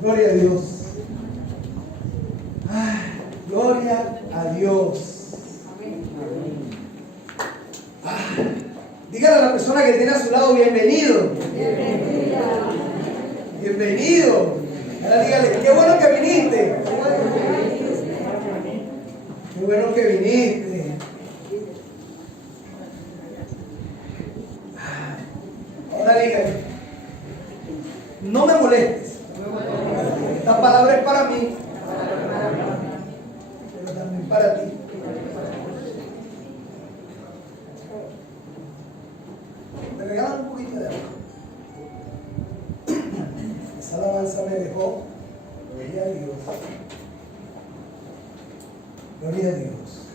Gloria a Dios. Ay, gloria a Dios. Dígale a la persona que tiene a su lado, bienvenido. Bienvenido. Ahora dígale, qué bueno que viniste. Qué bueno que viniste. Ahora dígale, no me molestes. Esta palabra es para mí, pero también para ti. Me regalan un poquito de agua. Esa alabanza me dejó. Gloria a Dios. Gloria a Dios.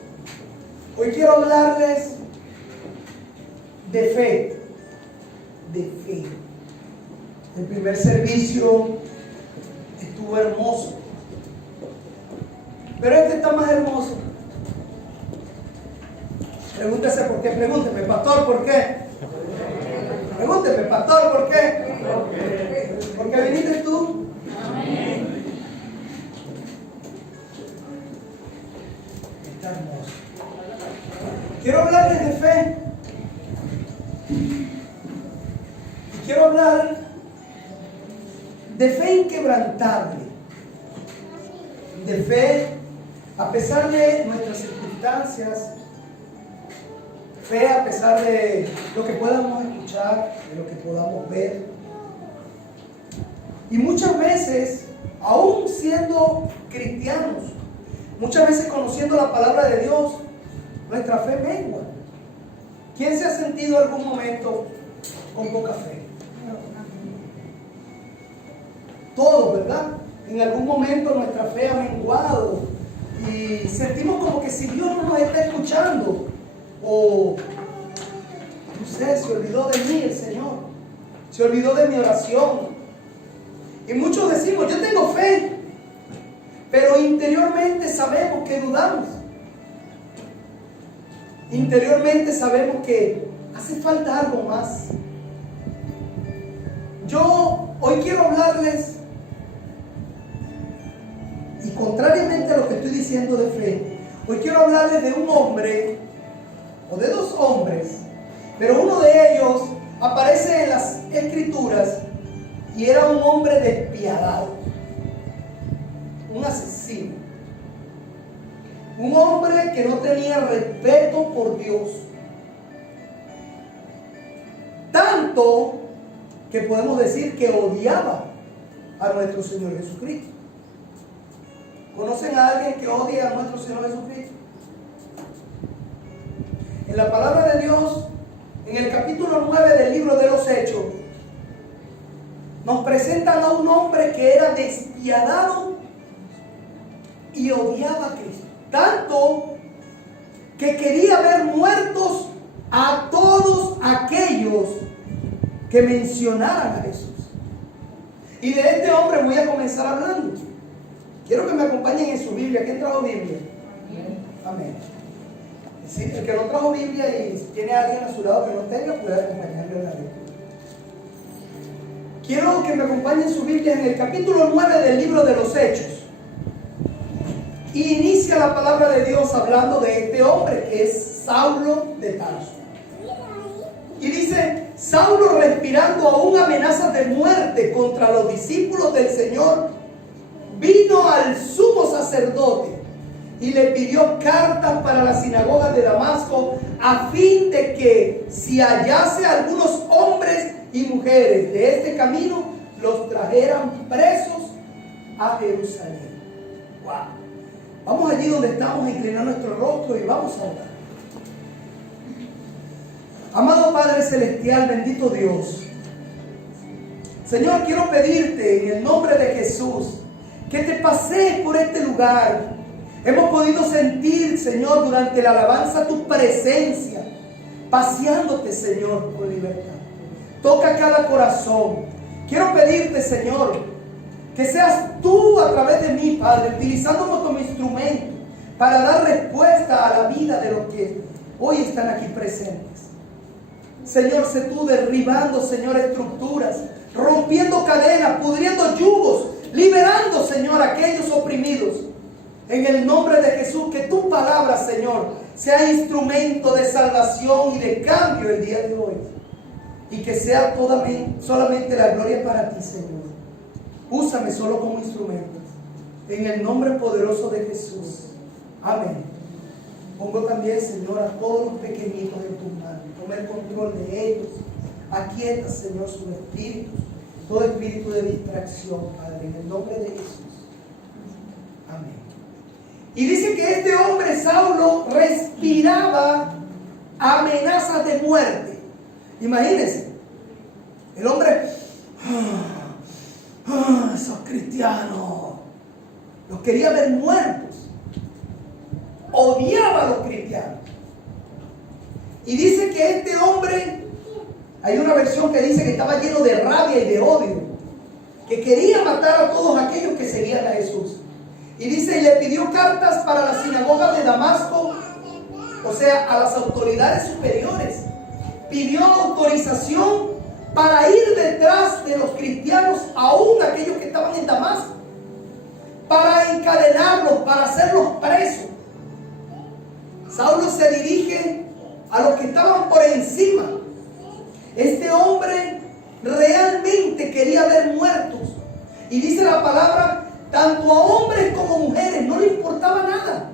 Hoy quiero hablarles de fe. De fe. El primer servicio estuvo hermoso, pero este está más hermoso. Pregúntese por qué. Pregúnteme, pastor, ¿por qué? Pregúnteme, pastor, ¿por qué? ¿Por qué viniste tú? Está hermoso. Quiero hablarles de fe. Y quiero hablar de fe inquebrantable. De fe a pesar de nuestras circunstancias. Fe a pesar de lo que podamos escuchar, de lo que podamos ver. Y muchas veces, aún siendo cristianos, muchas veces conociendo la palabra de Dios, nuestra fe mengua. ¿Quién se ha sentido en algún momento con poca fe? Todos, ¿verdad? En algún momento nuestra fe ha menguado y sentimos como que si Dios no nos está escuchando, o no sé, se olvidó de mí el Señor, se olvidó de mi oración. Y muchos decimos, yo tengo fe, pero interiormente sabemos que dudamos. Interiormente sabemos que hace falta algo más. Yo hoy quiero hablarles, y contrariamente a lo que estoy diciendo de fe, hoy quiero hablarles de un hombre, o de dos hombres, pero uno de ellos aparece en las Escrituras y era un hombre despiadado, un asesino, un hombre que no tenía respeto por Dios, tanto que podemos decir que odiaba a nuestro Señor Jesucristo. ¿Conocen a alguien que odia a nuestro Señor Jesucristo? En la palabra de Dios, en el capítulo 9 del libro de los Hechos, nos presentan a un hombre que era despiadado y odiaba a Cristo, tanto que quería ver muertos a todos aquellos que mencionaran a Jesús. Y de este hombre voy a comenzar hablando. Quiero que me acompañen en su Biblia. ¿Quién trajo Biblia? Amén. Sí, el que no trajo Biblia y tiene a alguien a su lado que no tenga, puede acompañarle en la lectura. Quiero que me acompañen su Biblia en el capítulo 9 del libro de los Hechos. Y inicia la palabra de Dios hablando de este hombre que es Saulo de Tarso. Y dice, Saulo, respirando aún amenazas de muerte contra los discípulos del Señor, vino al sumo sacerdote y le pidió cartas para las sinagogas de Damasco, a fin de que si hallase algunos hombres y mujeres de este camino, los trajeran presos a Jerusalén. Wow. Vamos allí donde estamos a inclinar nuestro rostro y vamos a orar. Amado Padre Celestial, bendito Dios, Señor, quiero pedirte en el nombre de Jesús que te pasees por este lugar. Hemos podido sentir, Señor, durante la alabanza tu presencia, paseándote, Señor, con libertad. Toca cada corazón. Quiero pedirte, Señor, que seas tú a través de mí, Padre, utilizándome como instrumento para dar respuesta a la vida de los que hoy están aquí presentes. Señor, sé tú derribando, Señor, estructuras, rompiendo cadenas, pudriendo yugos, liberando, Señor, a aquellos oprimidos. En el nombre de Jesús, que tu palabra, Señor, sea instrumento de salvación y de cambio el día de hoy. Y que sea solamente la gloria para ti, Señor. Úsame solo como instrumento. En el nombre poderoso de Jesús. Amén. Pongo también, Señor, a todos los pequeñitos en tus manos. Toma el control de ellos. Aquieta, Señor, sus espíritus. Todo espíritu de distracción, Padre, en el nombre de Jesús. Amén. Y dice que este hombre, Saulo, respiraba amenazas de muerte. Imagínense. El hombre, esos cristianos, los quería ver muertos. Odiaba a los cristianos. Y dice que este hombre, hay una versión que dice que estaba lleno de rabia y de odio, que quería matar a todos aquellos que seguían a Jesús. Y dice, y le pidió cartas para la sinagoga de Damasco, o sea, a las autoridades superiores. Pidió autorización para ir detrás de los cristianos, aún aquellos que estaban en Damasco, para encadenarlos, para hacerlos presos. Saulo se dirige a los que estaban por encima. Este hombre realmente quería ver muertos. Y dice la palabra, tanto a hombres como mujeres, no le importaba nada.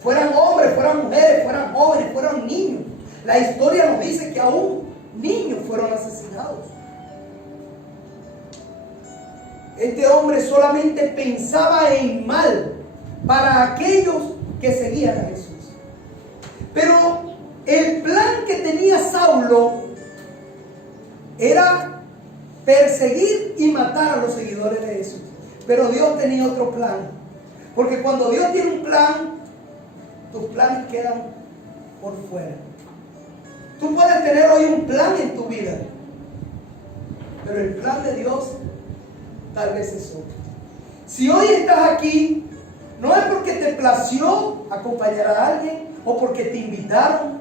Fueran hombres, fueran mujeres, fueran jóvenes, fueran niños. La historia nos dice que aún niños fueron asesinados. Este hombre solamente pensaba en mal para aquellos que seguían a Jesús. Pero el plan que tenía Saulo era perseguir y matar a los seguidores de Jesús. Pero Dios tenía otro plan. Porque cuando Dios tiene un plan, tus planes quedan por fuera. Tú puedes tener hoy un plan en tu vida, pero el plan de Dios tal vez es otro. Si hoy estás aquí, no es porque te plació acompañar a alguien o porque te invitaron,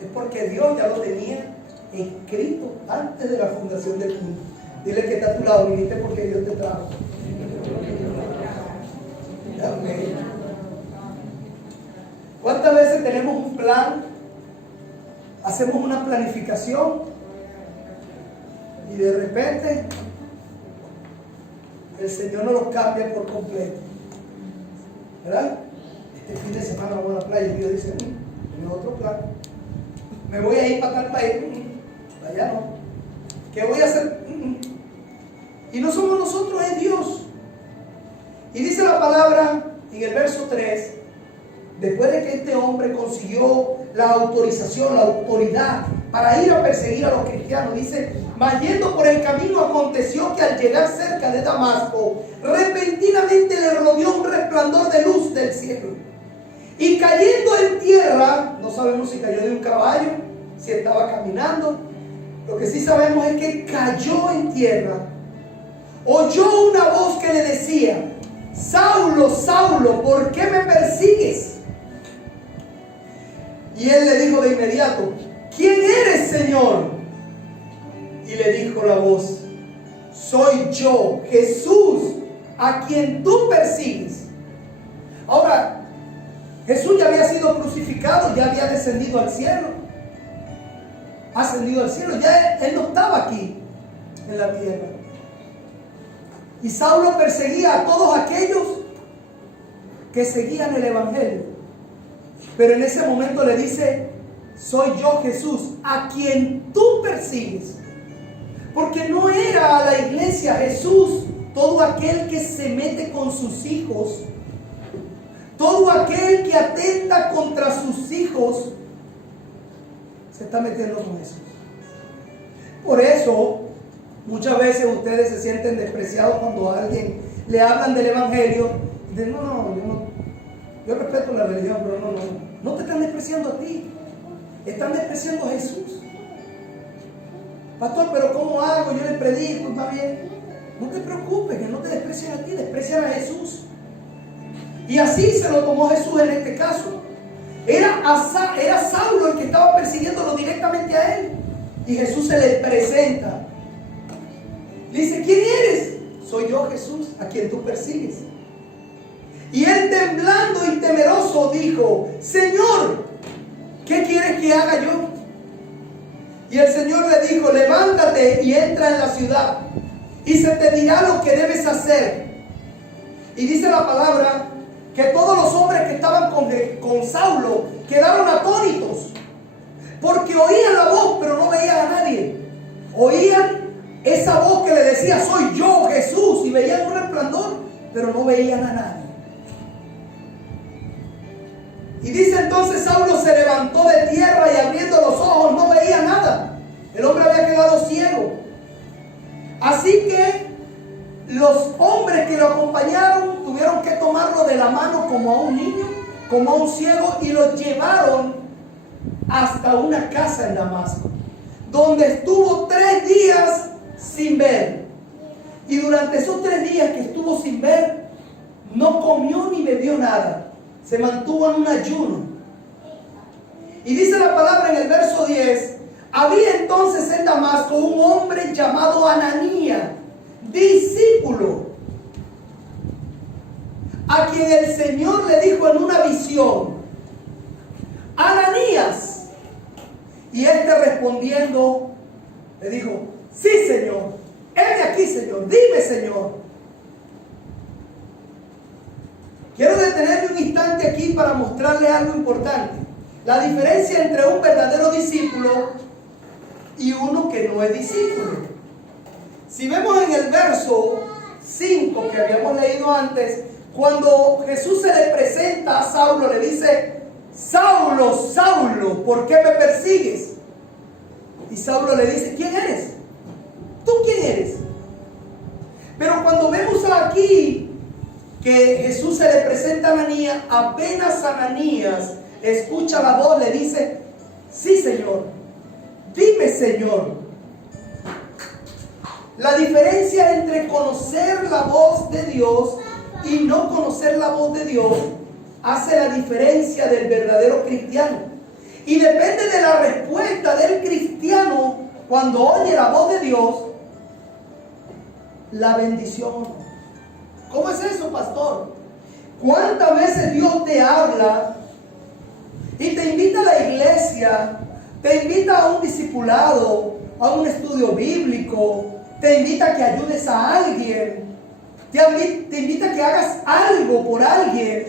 es porque Dios ya lo tenía escrito antes de la fundación del mundo. Dile que está a tu lado, viniste porque Dios te trajo. Amén. ¿Cuántas veces tenemos un plan? Hacemos una planificación y de repente el Señor nos lo cambia por completo, ¿verdad? Este fin de semana vamos a la playa y Dios dice, tengo otro plan, me voy a ir para tal país, allá no, ¿qué voy a hacer? Y no somos nosotros, es Dios. Y dice la palabra en el verso 3, después de que este hombre consiguió la autorización, la autoridad para ir a perseguir a los cristianos, dice, mas yendo por el camino aconteció que al llegar cerca de Damasco, repentinamente le rodeó un resplandor de luz del cielo. Y cayendo en tierra, no sabemos si cayó de un caballo, si estaba caminando, lo que sí sabemos es que cayó en tierra, oyó una voz que le decía, Saulo, Saulo, ¿por qué me persigues? Y él le dijo de inmediato, ¿quién eres, Señor? Y le dijo la voz, soy yo, Jesús, a quien tú persigues. Ahora, Jesús ya había sido crucificado, ya había descendido al cielo. Ascendido al cielo, ya él no estaba aquí en la tierra. Y Saulo perseguía a todos aquellos que seguían el evangelio. Pero en ese momento le dice, soy yo, Jesús, a quien tú persigues. Porque no era a la iglesia Jesús todo aquel que se mete con sus hijos, todo aquel que atenta contra sus hijos, se está metiendo con eso. Por eso, muchas veces ustedes se sienten despreciados cuando a alguien le hablan del evangelio. Y dicen, yo respeto la religión, pero no te están despreciando a ti, están despreciando a Jesús. Pastor, pero ¿cómo hago? Yo les predico, está bien. No te preocupes, que no te desprecian a ti, desprecian a Jesús. Y así se lo tomó Jesús en este caso. Era Saulo el que estaba persiguiéndolo directamente a él. Y Jesús se le presenta. Le dice: ¿quién eres? Soy yo, Jesús, a quien tú persigues. Y él, temblando y temeroso, dijo: Señor, ¿qué quieres que haga yo? Y el Señor le dijo: levántate y entra en la ciudad, y se te dirá lo que debes hacer. Y dice la palabra que todos los hombres que estaban con Saulo quedaron atónitos, porque oían la voz pero no veían a nadie. Oían esa voz que le decía: soy yo, Jesús, y veían un resplandor pero no veían a nadie. Y dice entonces: Saulo se levantó de tierra y abriendo los ojos no veía nada. El hombre había quedado ciego. Así que los hombres que lo acompañaron tuvieron que tomarlo de la mano como a un niño, como a un ciego, y lo llevaron hasta una casa en Damasco, donde estuvo 3 días sin ver. Y durante esos 3 días que estuvo sin ver, no comió ni bebió nada. Se mantuvo en un ayuno. Y dice la palabra en el verso 10: había entonces en Damasco un hombre llamado Ananías, discípulo, a quien el Señor le dijo en una visión: Ananías. Y este respondiendo le dijo: sí, Señor, heme aquí, Señor, dime, Señor. Quiero detenerme un instante aquí para mostrarle algo importante. La diferencia entre un verdadero discípulo y uno que no es discípulo. Si vemos en el verso 5 que habíamos leído antes, cuando Jesús se le presenta a Saulo, le dice: Saulo, Saulo, ¿por qué me persigues? Y Saulo le dice: ¿quién eres? ¿Tú quién eres? Pero cuando vemos aquí que Jesús se le presenta a Ananías, apenas Ananías escucha la voz, le dice: sí, Señor, dime, Señor. La diferencia entre conocer la voz de Dios y no conocer la voz de Dios hace la diferencia del verdadero cristiano. Y depende de la respuesta del cristiano cuando oye la voz de Dios, la bendición. ¿Cómo es eso, pastor? ¿Cuántas veces Dios te habla y te invita a la iglesia, te invita a un discipulado, a un estudio bíblico, te invita a que ayudes a alguien, te invita a que hagas algo por alguien,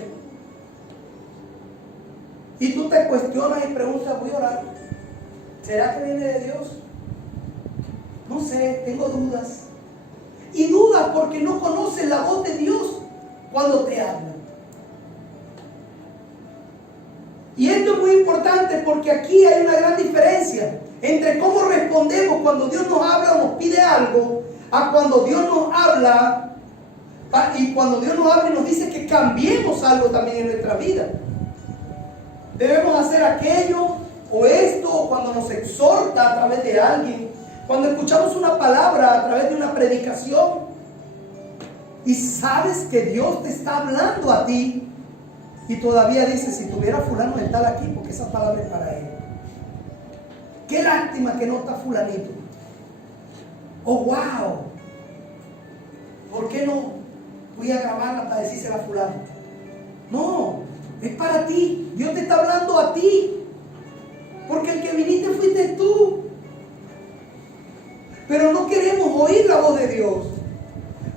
y tú te cuestionas y preguntas: voy a orar, ¿será que viene de Dios? No sé, tengo dudas. Y dudas porque no conoces la voz de Dios cuando te habla. Y esto es muy importante porque aquí hay una gran diferencia entre cómo respondemos cuando Dios nos habla o nos pide algo, a cuando Dios nos habla, y cuando Dios nos habla y nos dice que cambiemos algo también en nuestra vida. Debemos hacer aquello o esto, o cuando nos exhorta a través de alguien, cuando escuchamos una palabra a través de una predicación y sabes que Dios te está hablando a ti, y todavía dices: si tuviera fulano de tal aquí, porque esa palabra es para él. Qué lástima que no está fulanito. Oh, wow. ¿Por qué no voy a grabarla para decírsela a fulano? No, es para ti. Dios te está hablando a ti, porque el que viniste fuiste tú. Pero no queremos oír la voz de Dios.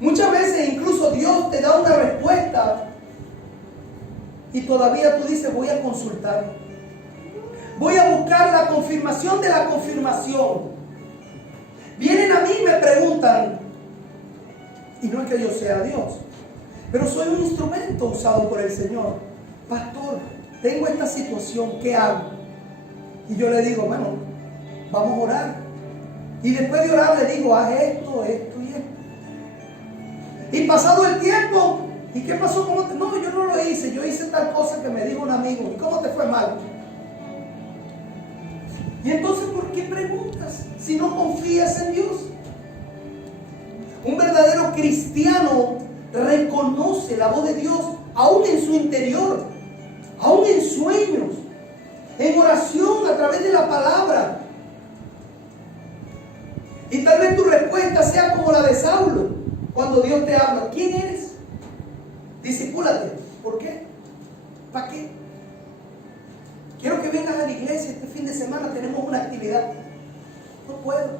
Muchas veces incluso Dios te da una respuesta y todavía tú dices: voy a consultar, voy a buscar la confirmación de la confirmación. Vienen a mí y me preguntan, y no es que yo sea Dios, pero soy un instrumento usado por el Señor. Pastor, tengo esta situación, ¿qué hago? Y yo le digo: bueno, vamos a orar. Y después de orar le digo: haz esto, esto y esto. Y pasado el tiempo, ¿y qué pasó? No, yo no lo hice, yo hice tal cosa que me dijo un amigo. ¿Y cómo te fue mal? Y entonces, ¿por qué preguntas si no confías en Dios? Un verdadero cristiano reconoce la voz de Dios aún en su interior, aún en sueños, oración, a través de la palabra. Y tal vez tu respuesta sea como la de Saulo, cuando Dios te habla. ¿Quién eres? Discipúlate. ¿Por qué? ¿Para qué? Quiero que vengas a la iglesia este fin de semana, tenemos una actividad. No puedo.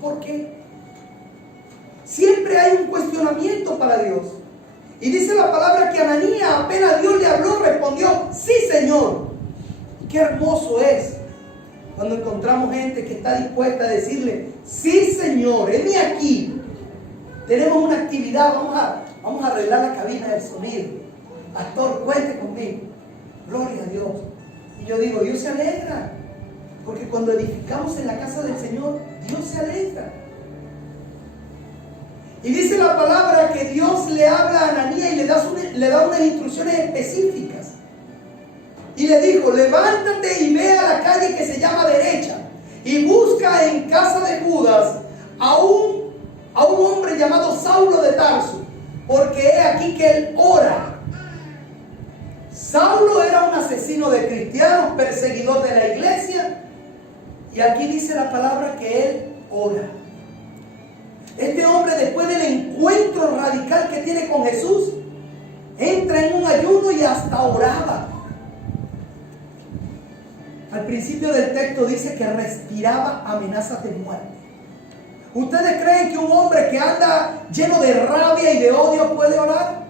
¿Por qué? Siempre hay un cuestionamiento para Dios. Y dice la palabra que Ananías, apenas Dios le habló, respondió: sí, Señor. Qué hermoso es cuando encontramos gente que está dispuesta a decirle: sí, Señor, heme aquí. Tenemos una actividad, vamos a arreglar la cabina del sonido. Pastor, cuente conmigo. Gloria a Dios. Y yo digo, Dios se alegra. Porque cuando edificamos en la casa del Señor, Dios se alegra. Y dice la palabra que Dios le habla a Ananías y le da unas instrucciones específicas. Y le dijo: levántate y ve a la calle que se llama Derecha y busca en casa de Judas a un hombre llamado Saulo de Tarso, porque he aquí que él ora. Saulo era un asesino de cristianos, perseguidor de la iglesia, y aquí dice la palabra que él ora. Este hombre, después del encuentro radical que tiene con Jesús, entra en un ayuno y hasta oraba. Al principio del texto dice que respiraba amenazas de muerte. ¿Ustedes creen que un hombre que anda lleno de rabia y de odio puede orar?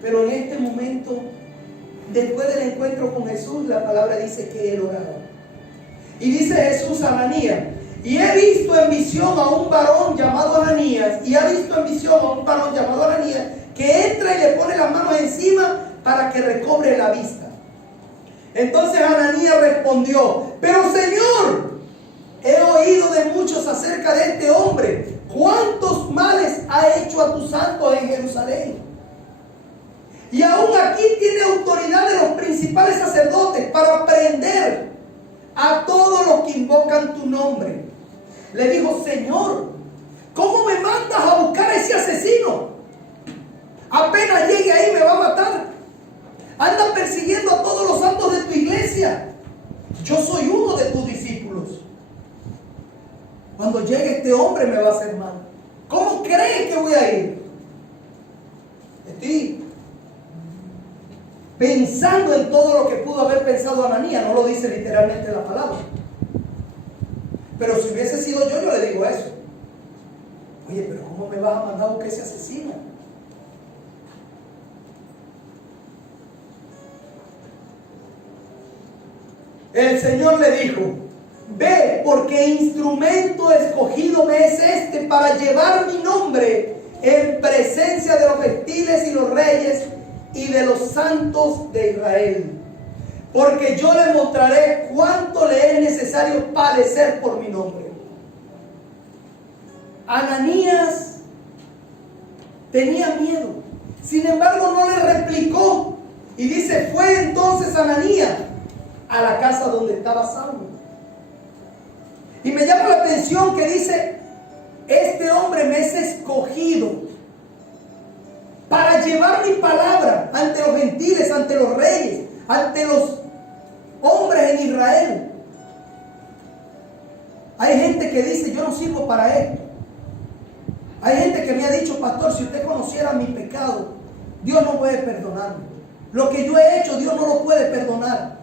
Pero en este momento, después del encuentro con Jesús, la palabra dice que él oraba. Y dice Jesús a Ananías: y he visto en visión a un varón llamado Ananías, que entra y le pone las manos encima para que recobre la vista. Entonces Ananías respondió: pero Señor, he oído de muchos acerca de este hombre, cuántos males ha hecho a tus santos en Jerusalén. Y aún aquí tiene autoridad de los principales sacerdotes para prender a todos los que invocan tu nombre. Le dijo: Señor, ¿cómo me mandas a buscar a ese asesino? Apenas llegue ahí me va a matar. Anda persiguiendo a todos los santos de tu iglesia. Yo soy uno de tus discípulos. Cuando llegue este hombre me va a hacer mal. ¿Cómo creen que voy a ir? Estoy pensando en todo lo que pudo haber pensado Ananías. No lo dice literalmente la palabra. Pero si hubiese sido yo le digo eso. Oye, pero ¿cómo me vas a mandar a buscar ese asesino? El Señor le dijo: ve, porque instrumento escogido me es este para llevar mi nombre en presencia de los gentiles y los reyes y de los santos de Israel. Porque yo le mostraré cuánto le es necesario padecer por mi nombre. Ananías tenía miedo. Sin embargo, no le replicó. Y dice: fue entonces Ananías a la casa donde estaba Saulo. Y me llama la atención que dice: este hombre me es escogido para llevar mi palabra ante los gentiles, ante los reyes, ante los hombres en Israel. Hay gente que dice: yo no sirvo para esto. Hay gente que me ha dicho: pastor, si usted conociera mi pecado, Dios no puede perdonarme. Lo que yo he hecho, Dios no lo puede perdonar.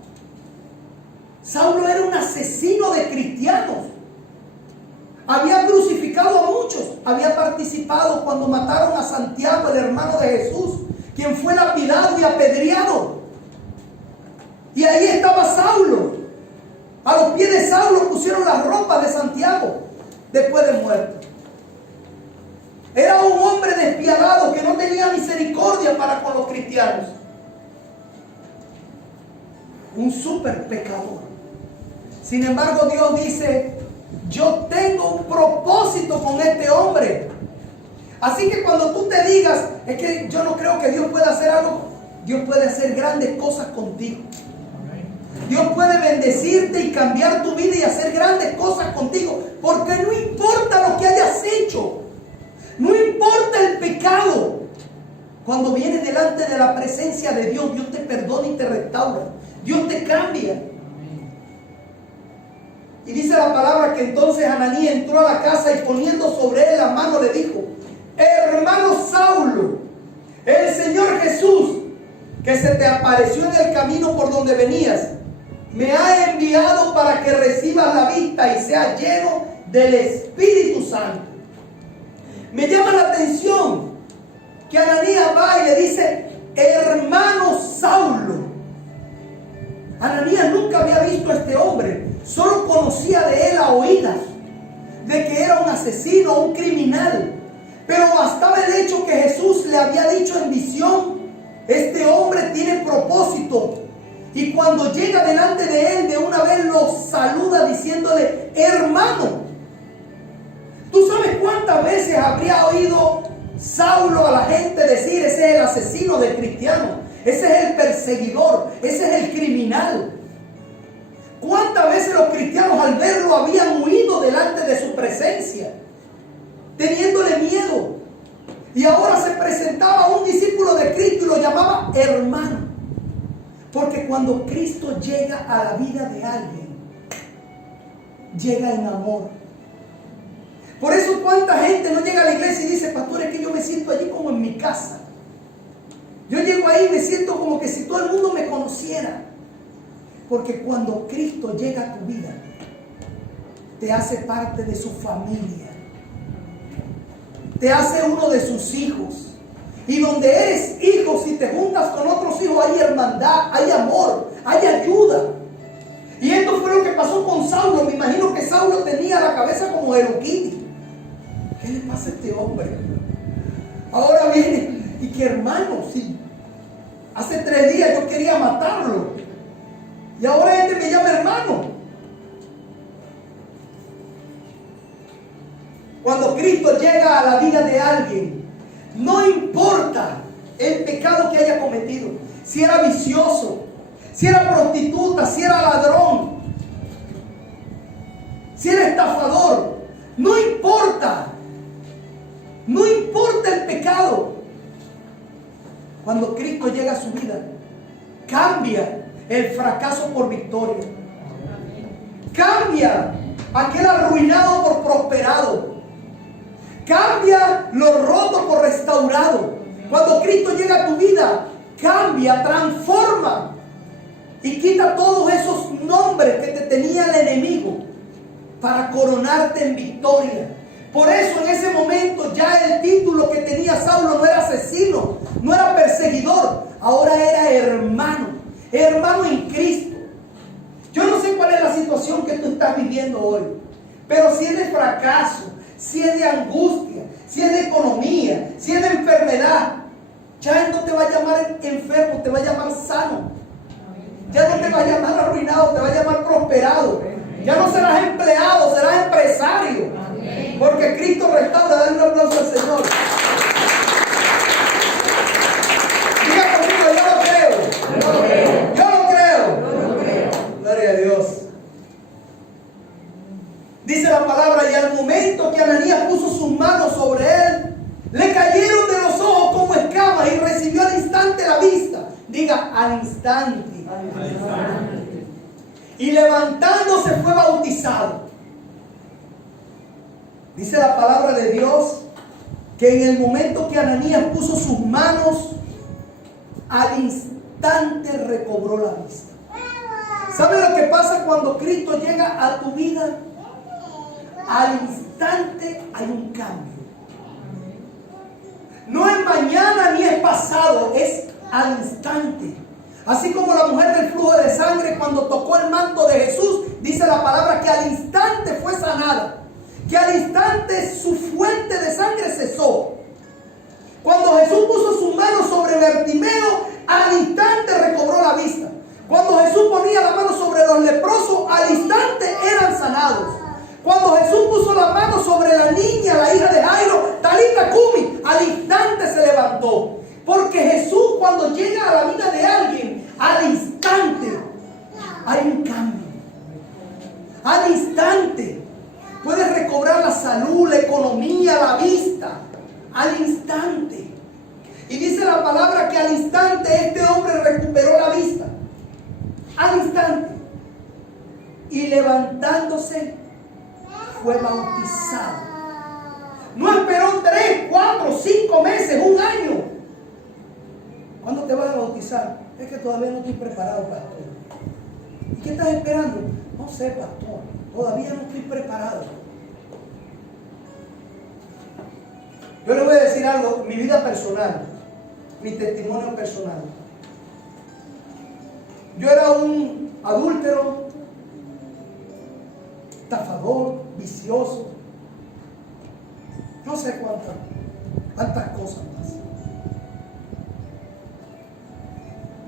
Saulo era un asesino de cristianos. Había crucificado a muchos. Había participado cuando mataron a Santiago, el hermano de Jesús, quien fue lapidado y apedreado. Y ahí estaba Saulo. A los pies de Saulo pusieron las ropas de Santiago después de muerto. Era un hombre despiadado que no tenía misericordia para con los cristianos. Un súper pecador. Sin embargo, Dios dice: yo tengo un propósito con este hombre. Así que cuando tú te digas: es que yo no creo que Dios pueda hacer algo, Dios puede hacer grandes cosas contigo. Dios puede bendecirte y cambiar tu vida y hacer grandes cosas contigo, porque no importa lo que hayas hecho, no importa el pecado. Cuando vienes delante de la presencia de Dios, Dios te perdona y te restaura. Dios te cambia. Y dice la palabra que entonces Ananías entró a la casa y poniendo sobre él la mano le dijo: hermano Saulo, el Señor Jesús, que se te apareció en el camino por donde venías, me ha enviado para que recibas la vista y seas lleno del Espíritu Santo. Me llama la atención que Ananías va y le dice: hermano Saulo. Ananías nunca había visto a este hombre, solo conocía de él a oídas, de que era un asesino, un criminal. Pero bastaba el hecho que Jesús le había dicho en visión: este hombre tiene propósito. Y cuando llega delante de él, de una vez lo saluda diciéndole: hermano. ¿Tú sabes cuántas veces habría oído Saulo a la gente decir: ese es el asesino del cristiano, ese es el perseguidor, ese es el criminal? ¿Cuántas veces los cristianos al verlo habían huido delante de su presencia, teniéndole miedo? Y ahora se presentaba un discípulo de Cristo y lo llamaba hermano. Porque cuando Cristo llega a la vida de alguien, llega en amor. Por eso cuánta gente no llega a la iglesia y dice: pastor, es que yo me siento allí como en mi casa. Yo llego ahí y me siento como que si todo el mundo me conociera. Porque cuando Cristo llega a tu vida, te hace parte de su familia, te hace uno de sus hijos. Y donde eres hijo, si te juntas con otros hijos, hay hermandad, hay amor, hay ayuda. Y esto fue lo que pasó con Saulo. Me imagino que Saulo tenía la cabeza como Hello Kitty. ¿Qué le pasa a este hombre? Ahora viene y que hermano, si hace 3 días yo quería matarlo y ahora este me llama hermano. Cuando Cristo llega a la vida de alguien, no importa el pecado que haya cometido, si era vicioso, si era prostituta, si era ladrón, si era estafador, no importa el pecado. Cuando Cristo llega a su vida, cambia el fracaso por victoria, cambia aquel arruinado por prosperado, cambia lo roto por restaurado. Cuando Cristo llega a tu vida, cambia, transforma y quita todos esos nombres que te tenía el enemigo para coronarte en victoria. Por eso en ese momento ya el título que tenía Saulo no era asesino, no era perseguidor, ahora era hermano, hermano en Cristo. Yo no sé cuál es la situación que tú estás viviendo hoy, pero si es de fracaso, si es de angustia, si es de economía, si es de enfermedad, ya Él no te va a llamar enfermo, te va a llamar sano. Ya no te va a llamar arruinado, te va a llamar prosperado. Ya no serás empleado, serás empresario. Porque Cristo restaura. Dale un aplauso al Señor. Diga conmigo: yo lo creo. Yo lo creo. Gloria a Dios. Dice la palabra: y al momento que Ananías puso sus manos sobre él, le cayeron de los ojos como escamas y recibió al instante la vista. Diga: al instante. Y levantándose fue bautizado. Dice la palabra de Dios que en el momento que Ananías puso sus manos, al instante recobró la vista. ¿Sabe lo que pasa cuando Cristo llega a tu vida? Al instante hay un cambio. No es mañana ni es pasado, es al instante. Así como la mujer del flujo de sangre, cuando tocó el manto de Jesús, dice la palabra que al instante fue sanada, que al instante su fuente de sangre cesó. Cuando Jesús puso sus manos sobre Bartimeo, al instante recobró la vista. Cuando Jesús ponía la mano sobre los leprosos, al instante eran sanados. Cuando Jesús puso la mano sobre la niña, la hija de Jairo, Talita Cumi, al instante se levantó. Porque Jesús, cuando llega a la vida de alguien, al instante hay un cambio. Al instante puedes recobrar la salud, la economía, la vista. Al instante. Y dice la palabra que al instante este hombre recuperó la vista. Al instante. Y levantándose fue bautizado. No esperó 3, 4, 5 meses, un año. ¿Cuándo te vas a bautizar? Es que todavía no estoy preparado, pastor. ¿Y qué estás esperando? No sé, pastor. Todavía no estoy preparado. Yo le voy a decir algo, mi vida personal, mi testimonio personal. Yo era un adúltero, estafador, vicioso, no sé cuántas cosas más.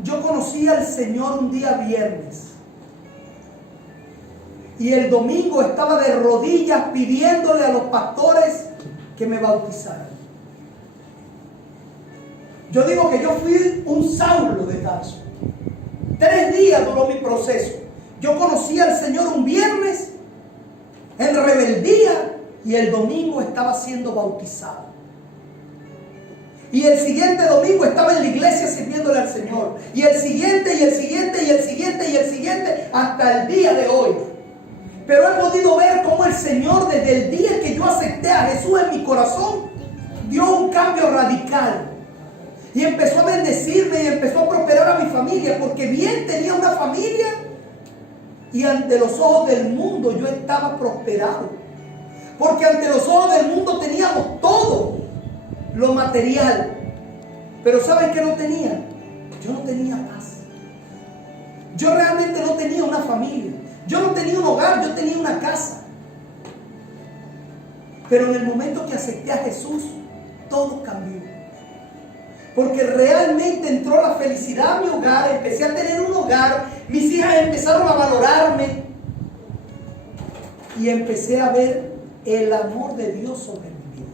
Yo conocí al Señor un día viernes y el domingo estaba de rodillas pidiéndole a los pastores que me bautizaran. Yo digo que yo fui un Saulo de Tarso. 3 días duró mi proceso. Yo conocí al Señor un viernes en rebeldía y el domingo estaba siendo bautizado. Y el siguiente domingo estaba en la iglesia sirviéndole al Señor. Y el siguiente, y el siguiente, y el siguiente, y el siguiente, hasta el día de hoy. Pero he podido ver cómo el Señor, desde el día que yo acepté a Jesús en mi corazón, dio un cambio radical. Y empezó a bendecirme y empezó a prosperar a mi familia, porque bien tenía una familia y ante los ojos del mundo yo estaba prosperado. Porque ante los ojos del mundo teníamos todo lo material. Pero ¿saben qué no tenía? Yo no tenía paz. Yo realmente no tenía una familia. Yo no tenía un hogar, yo tenía una casa. Pero en el momento que acepté a Jesús, todo cambió. Porque realmente entró la felicidad a mi hogar, empecé a tener un hogar, mis hijas empezaron a valorarme y empecé a ver el amor de Dios sobre mi vida.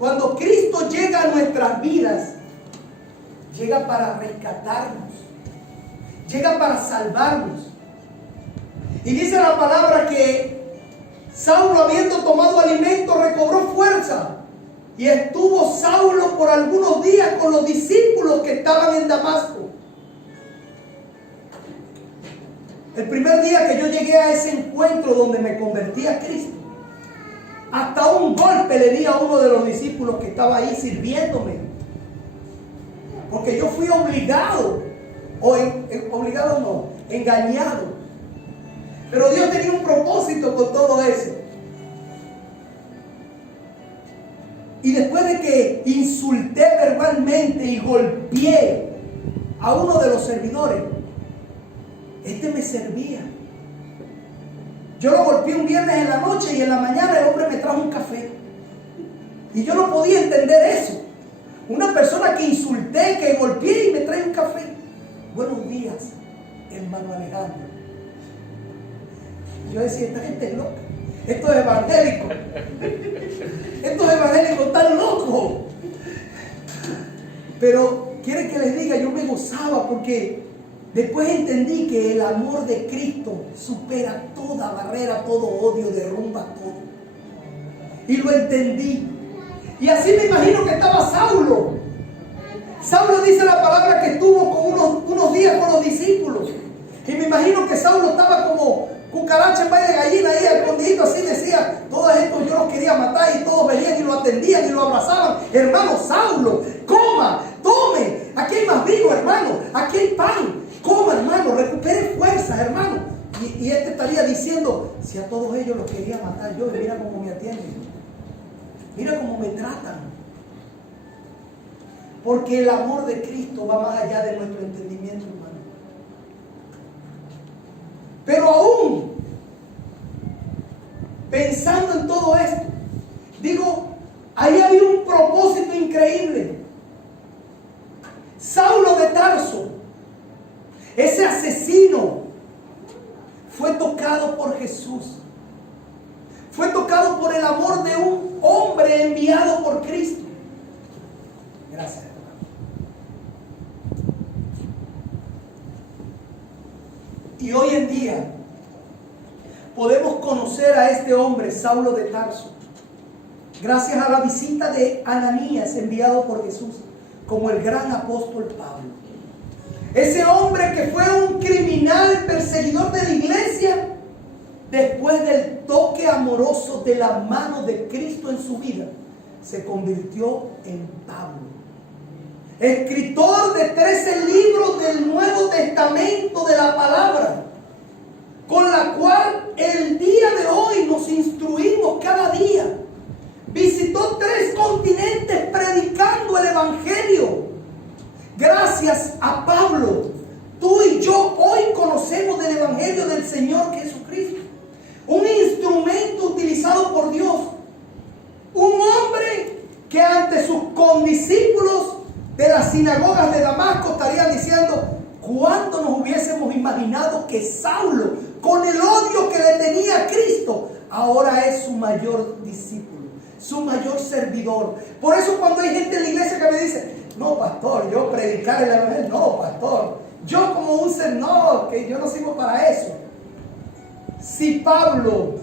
Cuando Cristo llega a nuestras vidas, llega para rescatarnos, llega para salvarnos. Y dice la palabra que Saulo, habiendo tomado alimento, recobró fuerza. Y estuvo Saulo por algunos días con los discípulos que estaban en Damasco. El primer día que yo llegué a ese encuentro donde me convertí a Cristo, hasta un golpe le di a uno de los discípulos que estaba ahí sirviéndome. Porque yo fui obligado, obligado no, engañado. Pero Dios tenía un propósito con todo eso. Y después de que insulté verbalmente y golpeé a uno de los servidores, este me servía. Yo lo golpeé un viernes en la noche y en la mañana el hombre me trajo un café. Y yo no podía entender eso. Una persona que insulté, que golpeé y me trae un café. Buenos días, hermano Alejandro. Yo decía, esta gente es loca. Estos evangélicos están locos. Pero quieren que les diga, yo me gozaba porque después entendí que el amor de Cristo supera toda barrera, todo odio, derrumba todo. Y lo entendí. Y así me imagino que estaba Saulo. Saulo dice la palabra que estuvo con unos días con los discípulos. Y me imagino que Saulo estaba como cucaracha en vez de gallina ahí escondidito, así decía, todos estos yo los quería matar y todos venían y lo atendían y lo abrazaban. Hermano Saulo, coma, tome, aquí hay más vino, hermano, aquí hay pan, coma, hermano, recupere fuerzas, hermano. Y este estaría diciendo, si a todos ellos los quería matar yo, mira cómo me atienden, mira cómo me tratan. Porque el amor de Cristo va más allá de nuestro entendimiento, hermano. Pero aún pensando en todo esto, digo, ahí había un propósito increíble. Saulo de Tarso, ese asesino, fue tocado por Jesús. Fue tocado por el amor de un hombre enviado por Cristo. Gracias, hermano. Y hoy en día podemos conocer a este hombre, Saulo de Tarso, gracias a la visita de Ananías, enviado por Jesús como el gran apóstol Pablo. Ese hombre que fue un criminal perseguidor de la iglesia, después del toque amoroso de la mano de Cristo en su vida, se convirtió en Pablo, escritor de 13 libros del Nuevo Testamento de la palabra, con la cual el día de hoy nos instruimos cada día. Visitó 3 continentes predicando el Evangelio. Gracias a Pablo, tú y yo hoy conocemos del Evangelio del Señor Jesucristo. Un instrumento utilizado por Dios. Un hombre que ante sus condiscípulos de las sinagogas de Damasco estarían diciendo: ¿cuándo nos hubiésemos imaginado que Saulo, con el odio que le tenía a Cristo, ahora es su mayor discípulo, su mayor servidor? Por eso cuando hay gente en la iglesia que me dice: no, pastor, yo predicar el evangelio, no, pastor, yo como un ser, no, que yo no sirvo para eso. Si Pablo,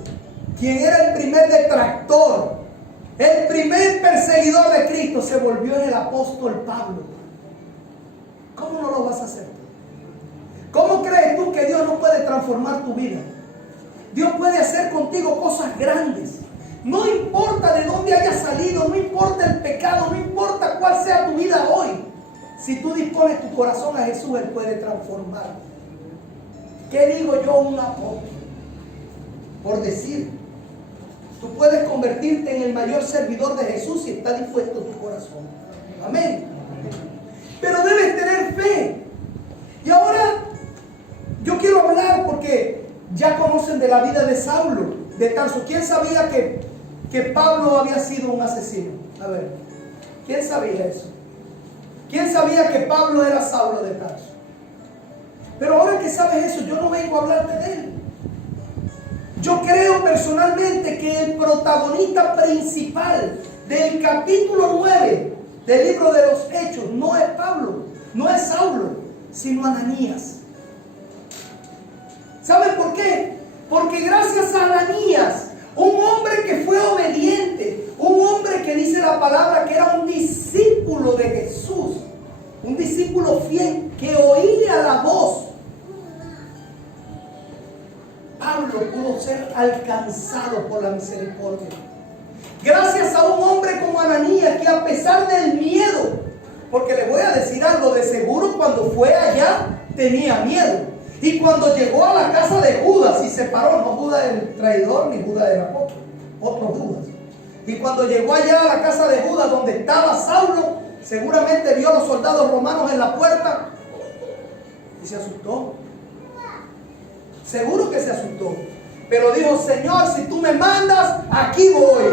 quien era el primer detractor, el primer perseguidor de Cristo, se volvió en el apóstol Pablo, ¿cómo no lo vas a hacer tú? ¿Cómo crees tú que Dios no puede transformar tu vida? Dios puede hacer contigo cosas grandes. No importa de dónde hayas salido, no importa el pecado, no importa cuál sea tu vida hoy. Si tú dispones tu corazón a Jesús, Él puede transformar. ¿Qué digo yo un apóstol? Por decir, tú puedes convertirte en el mayor servidor de Jesús si está dispuesto tu corazón. Amén. Pero debes tener fe. Y ahora yo quiero hablar, porque ya conocen de la vida de Saulo de Tarso. ¿Quién sabía que Pablo había sido un asesino? A ver, ¿quién sabía eso? ¿Quién sabía que Pablo era Saulo de Tarso? Pero ahora que sabes eso, yo no vengo a hablarte de él. Yo creo personalmente que el protagonista principal del capítulo 9 del libro de los Hechos no es Pablo, no es Saulo, sino Ananías. ¿Saben por qué? Porque gracias a Ananías, un hombre que fue obediente, un hombre que dice la palabra que era un discípulo de Jesús, un discípulo fiel que oía la voz, Pablo pudo ser alcanzado por la misericordia. Gracias a un hombre como Ananías, que a pesar del miedo, porque le voy a decir algo, de seguro cuando fue allá tenía miedo. Y cuando llegó a la casa de Judas y se paró, no Judas el traidor ni Judas el apóstol, otro Judas. Y cuando llegó allá a la casa de Judas, donde estaba Saulo, seguramente vio a los soldados romanos en la puerta y se asustó. Seguro que se asustó. Pero dijo: Señor, si tú me mandas, aquí voy.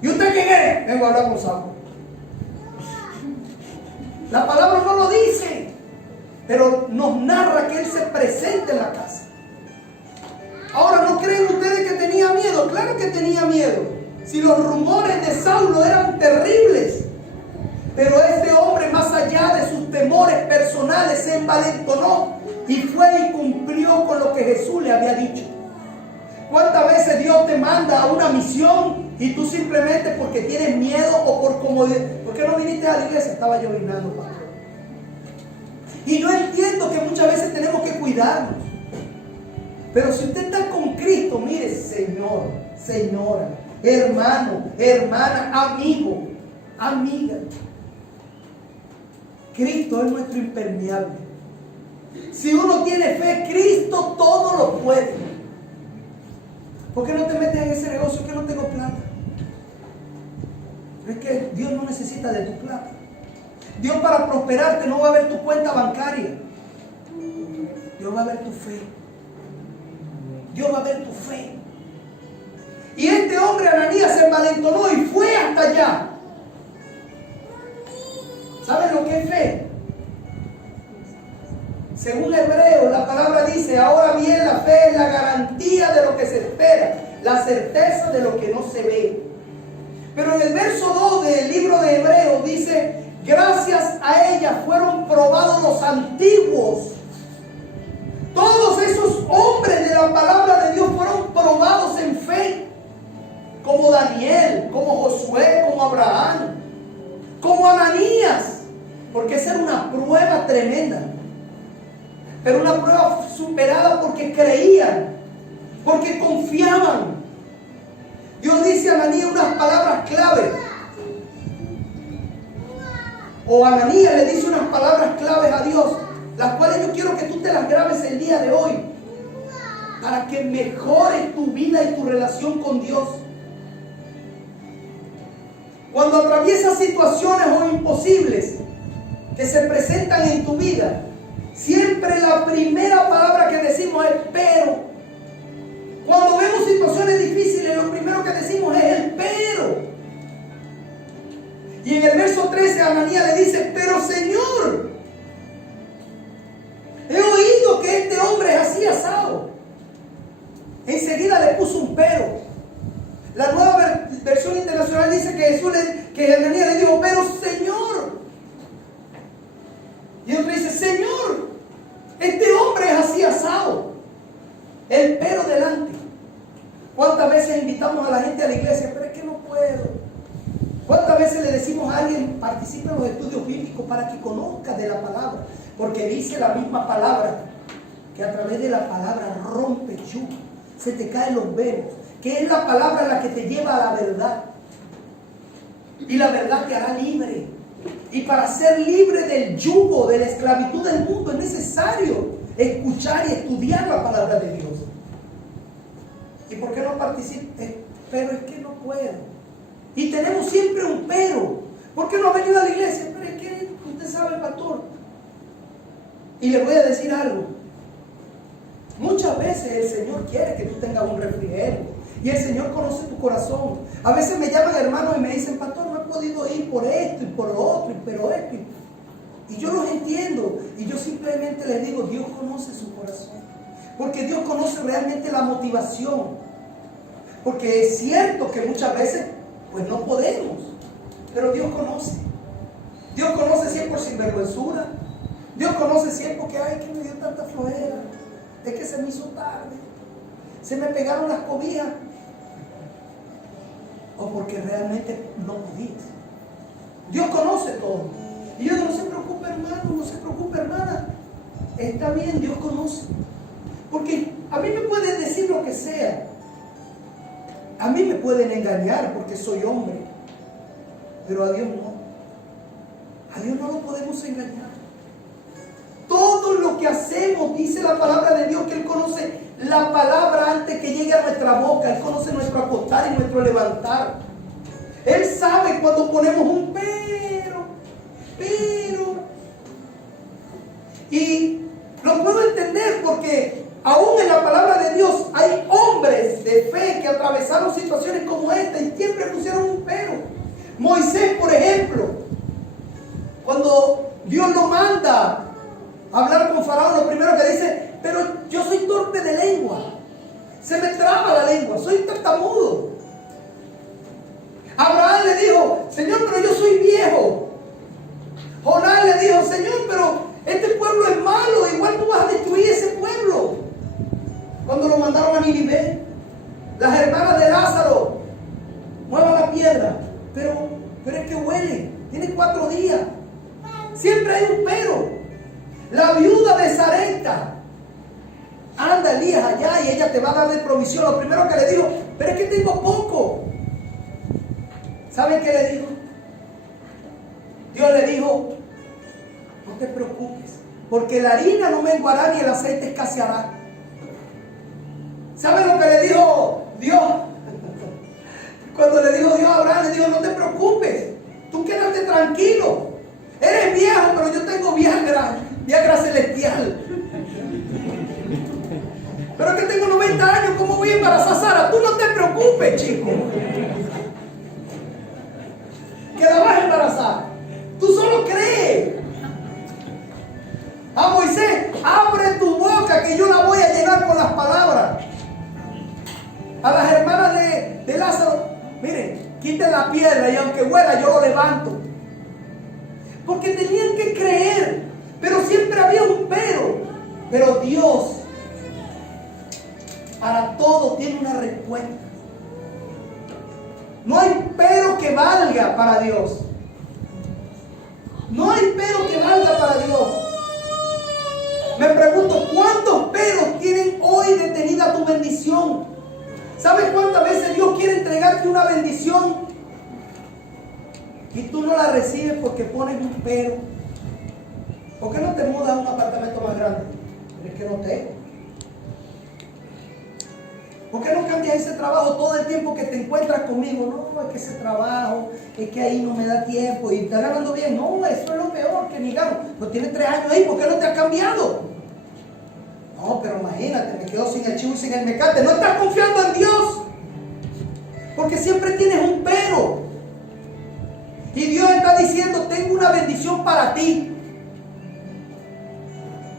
¿Y usted quién es? Vengo a hablar con Saulo. La palabra no lo dice, pero nos narra que él se presenta en la casa. Ahora, ¿no creen ustedes que tenía miedo? Claro que tenía miedo. Si los rumores de Saulo eran terribles. Pero este hombre, más allá de sus temores personales, se envalentonó y fue y cumplió con lo que Jesús le había dicho. ¿Cuántas veces Dios te manda a una misión y tú simplemente porque tienes miedo o por comodidad? ¿Por qué no viniste a la iglesia? Estaba llovinando, pastor. Y yo entiendo que muchas veces tenemos que cuidarnos. Pero si usted está con Cristo, mire, señor, señora, hermano, hermana, amigo, amiga, Cristo es nuestro impermeable. Si uno tiene fe, Cristo todo lo puede. ¿Por qué no te metes en ese negocio? Que no tengo plata. Es que Dios no necesita de tu plata. Dios, para prosperarte, no va a ver tu cuenta bancaria. Dios va a ver tu fe. Dios va a ver tu fe. Y este hombre, Ananías, se envalentonó y fue hasta allá. ¿Saben lo que es fe? Según Hebreos, la palabra dice: ahora bien, la fe es la garantía de lo que se espera, la certeza de lo que no se ve. Pero en el verso 2 del libro de Hebreos dice: gracias a ella fueron probados los antiguos. Todos esos hombres de la palabra de Dios fueron probados en fe, como como Daniel, como Josué, como Abraham, como Ananías, porque esa era una prueba tremenda, pero una prueba superada porque creían, porque confiaban. Dios dice a Ananías unas palabras clave, o Ananías le dice unas palabras claves a Dios, las cuales yo quiero que tú te las grabes el día de hoy, para que mejores tu vida y tu relación con Dios. Cuando atraviesas situaciones o imposibles que se presentan en tu vida, siempre la primera palabra que decimos es pero. Cuando vemos situaciones difíciles, lo primero que decimos es el pero. Y en el verso 13 Ananías le dice, pero Señor, he oído que este hombre es así asado. Enseguida le puso un pero. La nueva versión internacional dice que Ananías le dijo, pero Señor. Y otro dice, Señor, este hombre es así asado. El pero delante. ¿Cuántas veces invitamos a la gente a la iglesia? Pero es que no puedo. ¿Cuántas veces le decimos a alguien, participa en los estudios bíblicos para que conozca de la palabra? Porque dice la misma palabra, que a través de la palabra rompe yugo, se te caen los velos, que es la palabra la que te lleva a la verdad. Y la verdad te hará libre. Y para ser libre del yugo, de la esclavitud del mundo, es necesario escuchar y estudiar la palabra de Dios. ¿Y por qué no participas? Pero es que no puedo. Y tenemos siempre un pero. ¿Por qué no ha venido a la iglesia? Pero es que usted sabe, pastor. Y le voy a decir algo. Muchas veces el Señor quiere que tú tengas un refrigerio. Y el Señor conoce tu corazón. A veces me llaman hermanos y me dicen, pastor, no he podido ir por esto y por lo otro, pero esto. Y yo los entiendo. Y yo simplemente les digo, Dios conoce su corazón. Porque Dios conoce realmente la motivación. Porque es cierto que muchas veces pues no podemos, pero Dios conoce. Dios conoce si es por sinvergüenzura. Dios conoce si es porque, ay, que me dio tanta flojera, es que se me hizo tarde, se me pegaron las cobijas, o porque realmente no podías. Dios conoce todo. Y yo digo, no se preocupe, hermano, no se preocupe, hermana. Está bien, Dios conoce. Porque a mí me pueden decir lo que sea. A mí me pueden engañar porque soy hombre, pero a Dios no. A Dios no lo podemos engañar. Todo lo que hacemos, dice la palabra de Dios, que Él conoce la palabra antes que llegue a nuestra boca. Él conoce nuestro acostar y nuestro levantar. Él sabe cuando ponemos un pero. Y lo puedo entender porque aún en la palabra de Dios hay hombres de fe que atravesaron situaciones como esta y siempre pusieron un pero. Moisés, por ejemplo, cuando Dios lo manda a hablar con Faraón, lo primero que dice, pero yo soy torpe de lengua, se me traba la lengua, soy tartamudo. Abraham le dijo, Señor, pero yo soy viejo. Jonás le dijo, Señor, pero este pueblo es malo, igual tú vas a destruir ese pueblo. Cuando lo mandaron a Nínive, las hermanas de Lázaro, muevan la piedra, pero es que huele, tiene 4 días. Siempre hay un pero. La viuda de Sarepta, anda Elías allá y ella te va a dar de provisión. Lo primero que le dijo, pero es que tengo poco. ¿Saben qué le dijo? Dios le dijo, no te preocupes, porque la harina no menguará ni el aceite escaseará. ¿Saben lo que le dijo Dios? Cuando le dijo Dios a Abraham, le dijo, no te preocupes, tú quédate tranquilo. Eres viejo, pero yo tengo Viagra celestial. Pero es que tengo 90 años, ¿cómo voy a embarazar a Sara? Tú no te preocupes, chico, que la vas a embarazar. Tú solo crees. A Moisés, abre tu boca que yo la voy a llenar con las palabras. A las hermanas de Lázaro, miren, quiten la piedra y aunque huela yo lo levanto. Porque tenían que creer, pero siempre había un pero. Pero Dios para todo tiene una respuesta. No hay pero que valga para Dios. No hay pero que valga para Dios. Me pregunto, ¿cuántos peros tienen hoy detenida tu bendición? ¿Sabes cuántas veces Dios quiere entregarte una bendición y tú no la recibes porque pones un pero? ¿Por qué no te mudas a un apartamento más grande? Es que no tengo. ¿Por qué no cambias ese trabajo todo el tiempo que te encuentras conmigo? No, es que ese trabajo, es que ahí no me da tiempo y estás ganando bien. No, eso es lo peor que ni gano. Pues tienes 3 años ahí, ¿por qué no te has cambiado? No, pero imagínate, me quedo sin el chivo y sin el mecate. No estás confiando en Dios, porque siempre tienes un pero. Y Dios está diciendo, tengo una bendición para ti.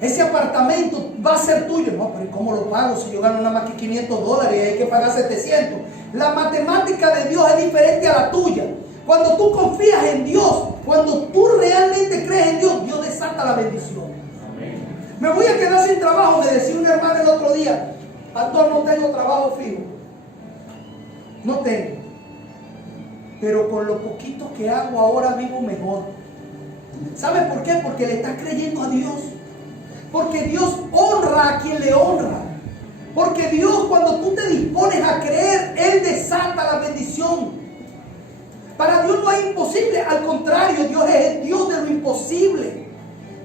Ese apartamento va a ser tuyo. No, pero ¿cómo lo pago si yo gano nada más que $500 y hay que pagar 700? La matemática de Dios es diferente a la tuya. Cuando tú confías en Dios, cuando tú realmente crees en Dios, Dios desata la bendición. Amén. Me voy a quedar sin trabajo, me decía una hermana el otro día. Pastor, no tengo trabajo fijo. No tengo. Pero con lo poquito que hago ahora vivo mejor. ¿Sabes por qué? Porque le estás creyendo a Dios. Porque Dios honra a quien le honra. Porque Dios, cuando tú te dispones a creer, Él desata la bendición. Para Dios no hay imposible. Al contrario, Dios es el Dios de lo imposible.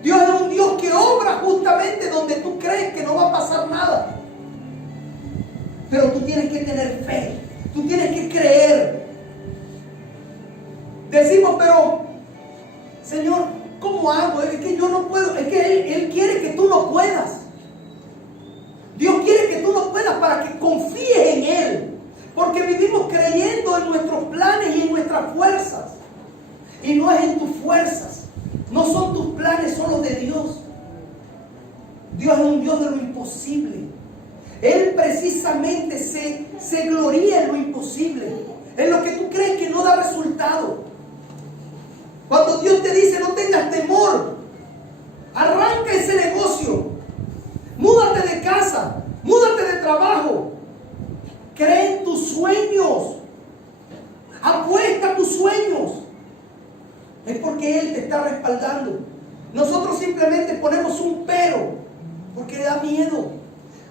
Dios es un Dios que obra justamente donde tú crees que no va a pasar nada. Pero tú tienes que tener fe. Tú tienes que creer. Decimos, pero Señor, ¿cómo hago? Es que yo no puedo. Es que Él quiere que tú no puedas. Dios quiere que tú no puedas para que confíes en Él. Porque vivimos creyendo en nuestros planes y en nuestras fuerzas. Y no es en tus fuerzas. No son tus planes, son los de Dios. Dios es un Dios de lo imposible. Él precisamente se gloría en lo imposible. En lo que tú crees que no da resultado. Cuando Dios te dice no tengas temor, arranca ese negocio, múdate de casa, múdate de trabajo, cree en tus sueños, apuesta a tus sueños, es porque Él te está respaldando. Nosotros simplemente ponemos un pero, porque da miedo,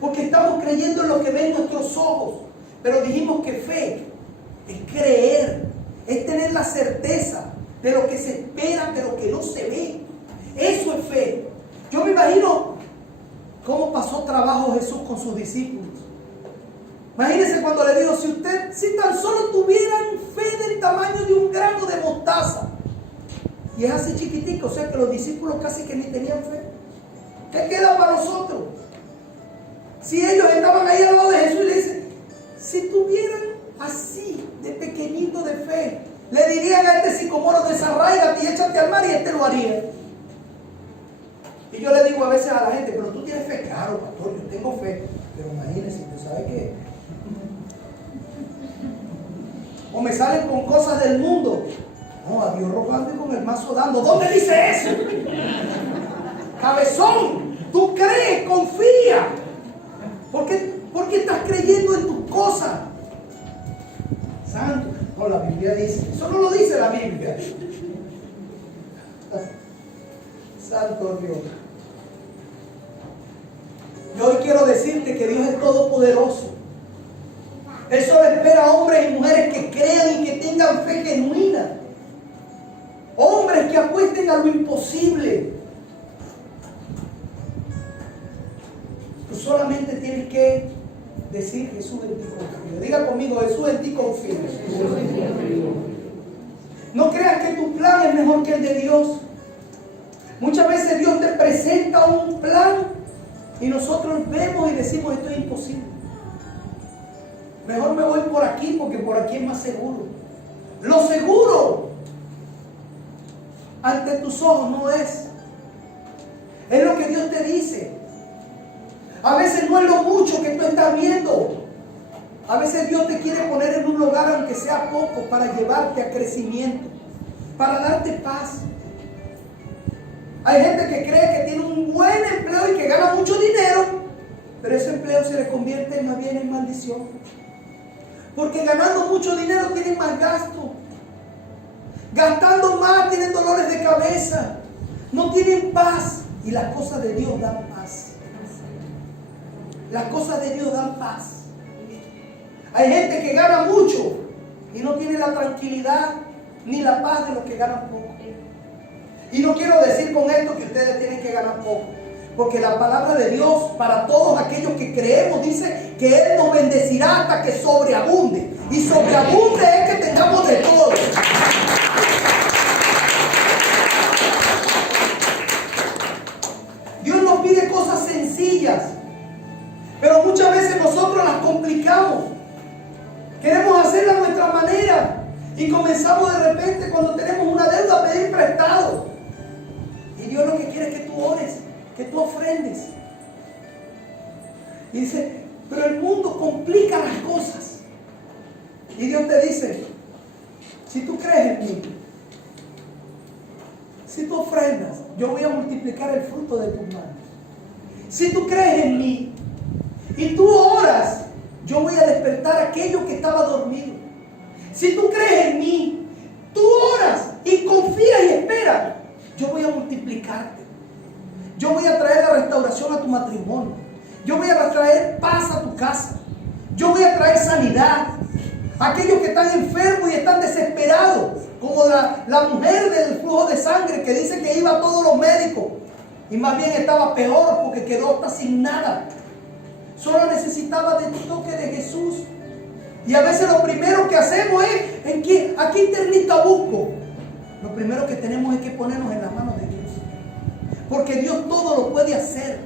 porque estamos creyendo en lo que ven nuestros ojos, pero dijimos que fe es creer, es tener la certeza de lo que se espera, pero que no se ve. Eso es fe. Yo me imagino cómo pasó trabajo Jesús con sus discípulos. Imagínense cuando le dijo, si tan solo tuvieran fe del tamaño de un grano de mostaza. Y es así chiquitico, o sea que los discípulos casi que ni tenían fe. ¿Qué queda para nosotros? Si ellos estaban ahí al lado de Jesús y le dicen, si tuvieran así de pequeñito de fe, le dirían a este sicomoro, desarráigate y échate al mar, y este lo haría. Y yo le digo a veces a la gente, pero tú tienes fe. Claro, pastor, yo tengo fe. Pero imagínense, ¿tú sabes qué? O me salen con cosas del mundo. No, a Dios rogando y con el mazo dando. ¿Dónde dice eso? Cabezón, tú crees, confía. ¿Por qué estás creyendo en tus cosas? Santo. No, la Biblia dice. Eso no lo dice la Biblia. Santo Dios. Yo hoy quiero decirte que Dios es todopoderoso. Él solo espera a hombres y mujeres que crean y que tengan fe genuina. Hombres que apuesten a lo imposible. Tú solamente tienes que decir, Jesús en ti confío. Diga conmigo, Jesús en ti confío. No creas que tu plan es mejor que el de Dios. Muchas veces Dios te presenta un plan y nosotros vemos y decimos, esto es imposible. Mejor me voy por aquí porque por aquí es más seguro. Lo seguro ante tus ojos no es. Es lo que Dios te dice. A veces no es lo mucho que tú estás viendo. A veces Dios te quiere poner en un lugar, aunque sea poco, para llevarte a crecimiento, para darte paz. Hay gente que cree que tiene un buen empleo y que gana mucho dinero, pero ese empleo se le convierte más bien en maldición. Porque ganando mucho dinero tienen más gasto. Gastando más tienen dolores de cabeza. No tienen paz. Y las cosas de Dios dan paz. Las cosas de Dios dan paz. Hay gente que gana mucho y no tiene la tranquilidad ni la paz de los que ganan poco. Y no quiero decir con esto que ustedes tienen que ganar poco, porque la palabra de Dios para todos aquellos que creemos dice que Él nos bendecirá hasta que sobreabunde. Y sobreabunde es que tengamos de todo. Dios nos pide cosas sencillas, pero muchas veces nosotros las complicamos. Queremos hacerla a nuestra manera y comenzamos de repente cuando tenemos una deuda a pedir prestado. Y Dios lo que quiere es que tú ores, que tú ofrendes. Y dice, pero el mundo complica las cosas. Y Dios te dice, si tú crees en mí, si tú ofrendas, yo voy a multiplicar el fruto de tus manos. Si tú crees en mí y tú oras, yo voy a despertar a aquello que estaba dormido. Si tú crees en mí, tú oras y confías y esperas, yo voy a multiplicarte. Yo voy a traer la restauración a tu matrimonio. Yo voy a traer paz a tu casa. Yo voy a traer sanidad. Aquellos que están enfermos y están desesperados, como la mujer del flujo de sangre que dice que iba a todos los médicos y más bien estaba peor porque quedó hasta sin nada. Solo necesitaba de tu toque de Jesús. Y a veces lo primero que hacemos es, ¿a qué internista busco? Lo primero que tenemos es que ponernos en las manos de Dios. Porque Dios todo lo puede hacer.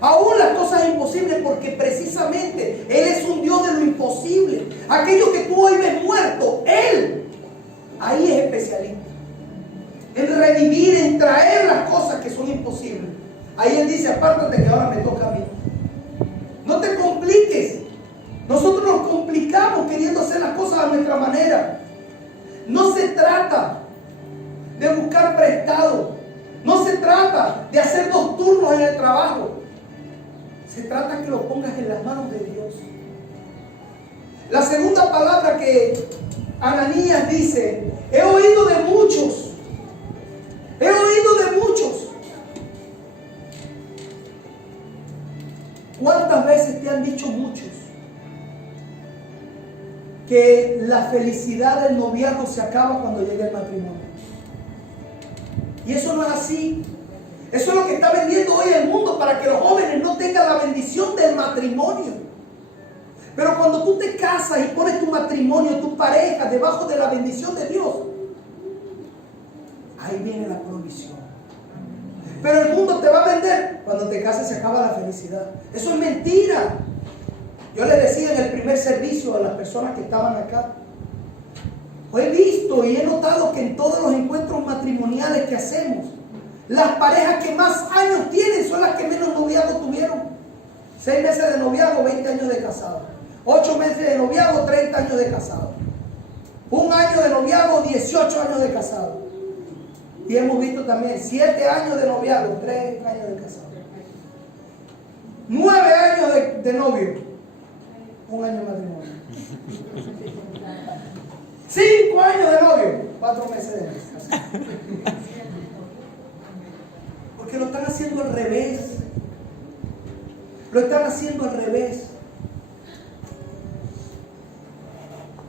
Aún las cosas imposibles, porque precisamente Él es un Dios de lo imposible. Aquello que tú hoy ves muerto, Él, ahí es especialista. En revivir, en traer las cosas que son imposibles. Ahí Él dice, apártate que ahora me toca a mí. No te compliques. Nosotros nos complicamos queriendo hacer las cosas a nuestra manera. No se trata de buscar prestado. No se trata de hacer 2 turnos en el trabajo. Se trata que lo pongas en las manos de Dios. La segunda palabra que Ananías dice, he oído de muchos. He oído de muchos. ¿Cuántas veces te han dicho muchos que la felicidad del noviazgo se acaba cuando llega el matrimonio? Y eso no es así. Eso es lo que está vendiendo hoy el mundo para que los jóvenes no tengan la bendición del matrimonio. Pero cuando tú te casas y pones tu matrimonio, tu pareja debajo de la bendición de Dios, ahí viene la provisión. Pero el mundo te va a vender, cuando te casas se acaba la felicidad. Eso es mentira. Yo les decía en el primer servicio a las personas que estaban acá, he visto y he notado que en todos los encuentros matrimoniales que hacemos, las parejas que más años tienen son las que menos noviazgo tuvieron. 6 meses de noviazgo, 20 años de casado. 8 meses de noviazgo, 30 años de casado. 1 año de noviazgo, 18 años de casado. Y hemos visto también 7 años de noviazgo, 3 años de casado. 9 años de novio, 1 año de matrimonio. 5 años de novio, 4 meses de casado. Porque lo están haciendo al revés. Lo están haciendo al revés.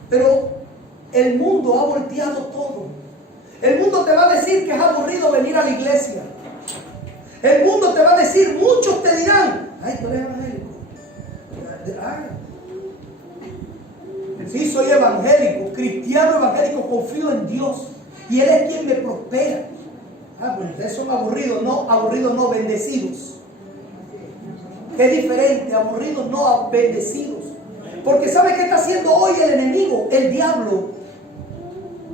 Pero el mundo ha volteado todo. El mundo te va a decir que es aburrido venir a la iglesia. El mundo te va a decir, muchos te dirán, ay, tú eres evangélico. Sí, soy evangélico, cristiano evangélico, confío en Dios. Y Él es quien me prospera. Pues ustedes son aburridos, no, bendecidos. Que es diferente, aburridos, no bendecidos. Porque ¿sabe qué está haciendo hoy el enemigo? El diablo.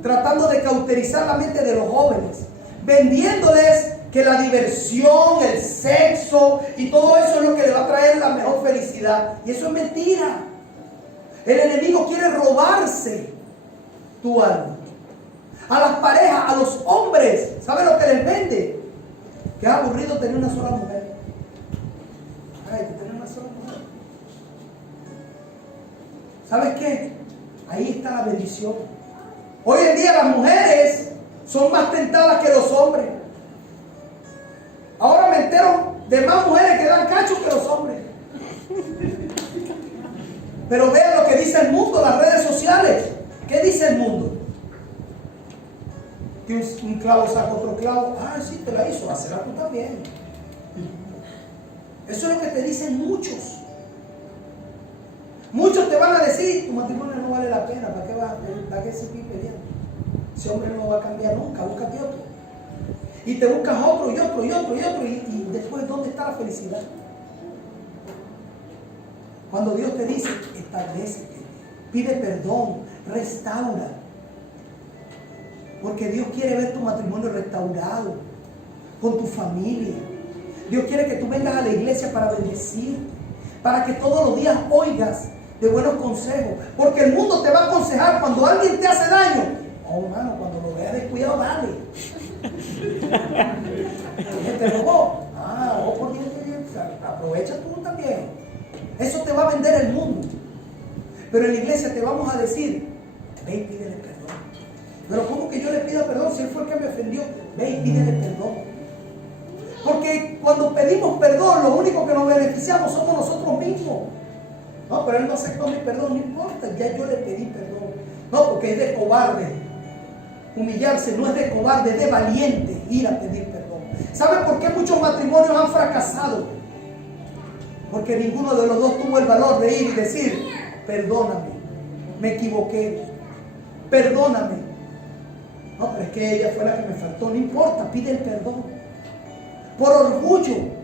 Tratando de cauterizar la mente de los jóvenes. Vendiéndoles que la diversión, el sexo y todo eso es lo que le va a traer la mejor felicidad. Y eso es mentira. El enemigo quiere robarse tu alma. A las parejas, a los hombres, ¿sabe lo que les vende? Que es aburrido tener una sola mujer. Ay, que tener una sola mujer. ¿Sabes qué? Ahí está la bendición. Hoy en día las mujeres son más tentadas que los hombres. Ahora me entero de más mujeres que dan cachos que los hombres. Pero vean lo que dice el mundo, las redes sociales. ¿Qué dice el mundo? Que un clavo saca otro clavo. Ah, sí, te la hizo, hazla tú también. Eso es lo que te dicen muchos. Muchos te van a decir, tu matrimonio no vale la pena, ¿para qué seguir peleando? Ese hombre no va a cambiar nunca, búscate otro. Y te buscas otro y otro y otro y otro. Y después, ¿dónde está la felicidad? Cuando Dios te dice, establécete, pide perdón, restaura. Porque Dios quiere ver tu matrimonio restaurado, con tu familia. Dios quiere que tú vengas a la iglesia para bendecirte, para que todos los días oigas de buenos consejos. Porque el mundo te va a aconsejar cuando alguien te hace daño. Oh, hermano, cuando lo veas descuidado, dale. ¿Quién te robó? Ah, oh, por Dios, aprovecha tú también. Eso te va a vender el mundo. Pero en la iglesia te vamos a decir, ve y pídele perdón. Pero ¿cómo que yo le pida perdón si él fue el que me ofendió? Ve y pídele perdón. Porque cuando pedimos perdón, lo único que nos beneficiamos somos nosotros mismos. No, pero él no aceptó mi perdón, no importa, ya yo le pedí perdón. No, porque es de cobarde. Humillarse no es de cobarde, es de valiente ir a pedir perdón. ¿Sabe por qué muchos matrimonios han fracasado? Porque ninguno de los dos tuvo el valor de ir y decir, perdóname, me equivoqué, perdóname. No, pero es que ella fue la que me faltó, no importa, pide el perdón. Por orgullo.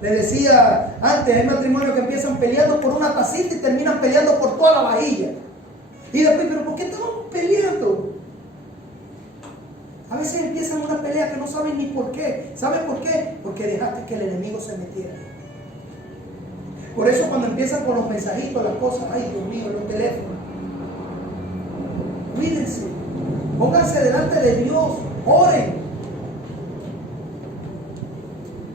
Le decía antes, hay matrimonios que empiezan peleando por una tacita y terminan peleando por toda la vajilla. Y después, pero ¿por qué estamos peleando? A veces empiezan una pelea que no saben ni por qué. ¿Sabes por qué? Porque dejaste que el enemigo se metiera. Por eso cuando empiezan con los mensajitos, las cosas, ay Dios mío, los teléfonos. Cuídense, pónganse delante de Dios, oren.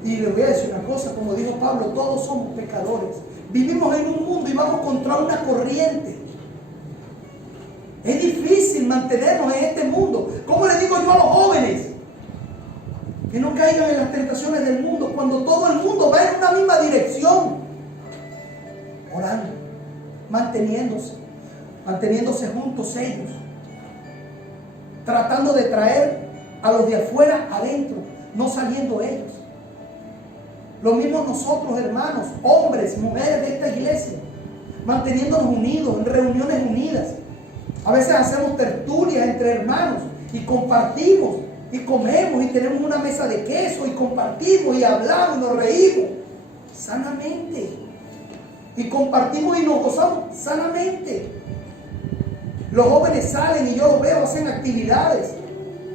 Y les voy a decir una cosa, como dijo Pablo, todos somos pecadores. Vivimos en un mundo y vamos contra una corriente. Es difícil mantenernos en este mundo. ¿Cómo le digo yo a los jóvenes? Que no caigan en las tentaciones del mundo cuando todo el mundo va en una misma dirección. Orando, manteniéndose juntos ellos, tratando de traer a los de afuera adentro, no saliendo ellos. Lo mismo nosotros, hermanos, hombres, mujeres de esta iglesia, manteniéndonos unidos, en reuniones unidas. A veces hacemos tertulias entre hermanos y compartimos y comemos y tenemos una mesa de queso y compartimos y hablamos y nos reímos sanamente. Y compartimos y nos gozamos sanamente. Los jóvenes salen y yo los veo, hacen actividades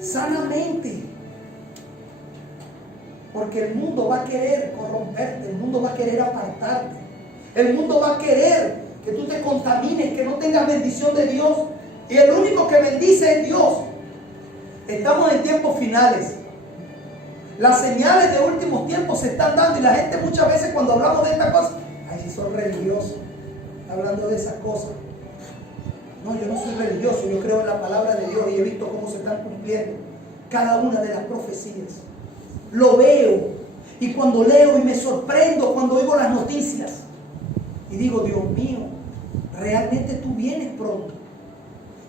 sanamente. Porque el mundo va a querer corromperte, el mundo va a querer apartarte. El mundo va a querer que tú te contamines, que no tengas bendición de Dios. Y el único que bendice es Dios. Estamos en tiempos finales. Las señales de últimos tiempos se están dando y la gente muchas veces cuando hablamos de estas cosas, ay, si son religiosos, hablando de esas cosas. No, yo no soy religioso, yo creo en la palabra de Dios y he visto cómo se están cumpliendo cada una de las profecías. Lo veo y cuando leo y me sorprendo cuando oigo las noticias y digo, Dios mío, realmente tú vienes pronto.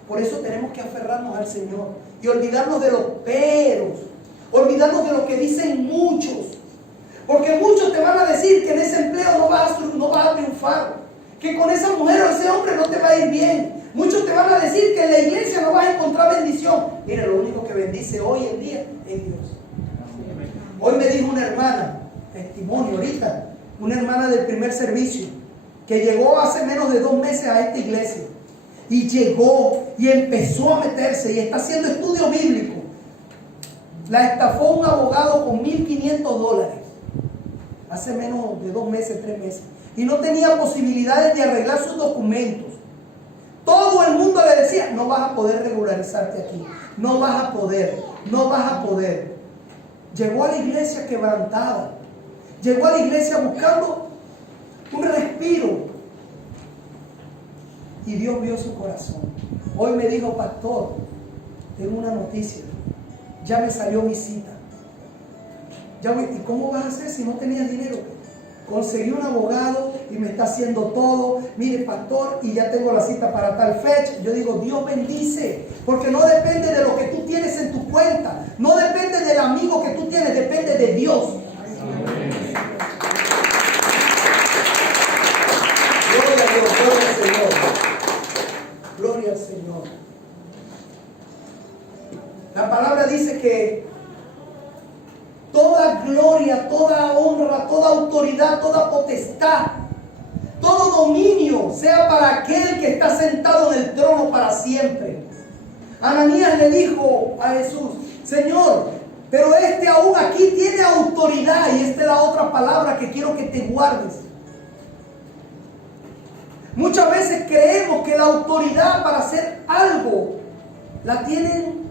Por eso tenemos que aferrarnos al Señor y olvidarnos de los peros, olvidarnos de lo que dicen muchos, porque muchos te van a decir que en ese empleo no vas a triunfar, que con esa mujer o ese hombre no te va a ir bien. Muchos te van a decir que en la iglesia no vas a encontrar bendición. Mira, lo único que bendice hoy en día es Dios. Hoy me dijo una hermana, testimonio ahorita, una hermana del primer servicio, que llegó hace menos de 2 meses a esta iglesia. Y llegó y empezó a meterse y está haciendo estudio bíblico. La estafó un abogado con $1,500. Hace menos de 2 meses, 3 meses. Y no tenía posibilidades de arreglar sus documentos. Todo el mundo le decía, no vas a poder regularizarte aquí. No vas a poder, no vas a poder. Llegó a la iglesia quebrantada. Llegó a la iglesia buscando un respiro. Y Dios vio su corazón. Hoy me dijo, pastor, tengo una noticia. Ya me salió mi cita. ¿Y cómo vas a hacer si no tenías dinero? Conseguí un abogado y me está haciendo todo. Mire, pastor, y ya tengo la cita para tal fecha. Yo digo, Dios bendice, porque no depende de lo que tú tienes en tu cuenta, no depende del amigo que tú tienes, depende de Dios. Gloria a Dios, gloria al Señor. Gloria al Señor. La palabra dice que toda gloria, toda honra, toda autoridad, toda potestad, todo dominio sea para aquel que está sentado en el trono para siempre. Ananías le dijo a Jesús, Señor, pero este aún aquí tiene autoridad. Y esta es la otra palabra que quiero que te guardes. Muchas veces creemos que la autoridad para hacer algo la tienen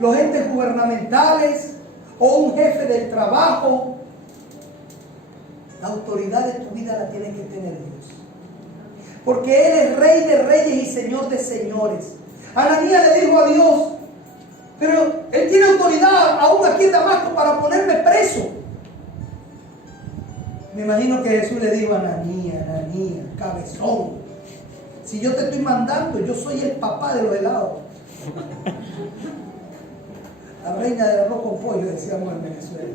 los entes gubernamentales o un jefe del trabajo. La autoridad de tu vida la tiene que tener Dios, porque Él es Rey de reyes y Señor de señores. Ananías le dijo a Dios, pero Él tiene autoridad aún aquí en Damasco para ponerme preso. Me imagino que Jesús le dijo, Ananías, cabezón, si yo te estoy mandando, yo soy el papá de los helados. La reina del arroz con pollo, decíamos en Venezuela.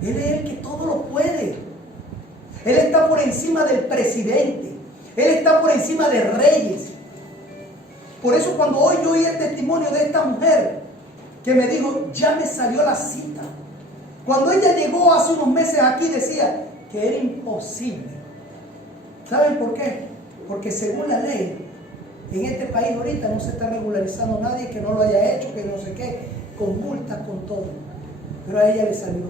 Él es el que todo lo puede. Él está por encima del presidente. Él está por encima de reyes. Por eso cuando hoy yo oí el testimonio de esta mujer que me dijo, ya me salió la cita. Cuando ella llegó hace unos meses aquí decía que era imposible. ¿Saben por qué? Porque según la ley, en este país ahorita no se está regularizando nadie que no lo haya hecho, que no sé qué, con multas, con todo. Pero a ella le salió.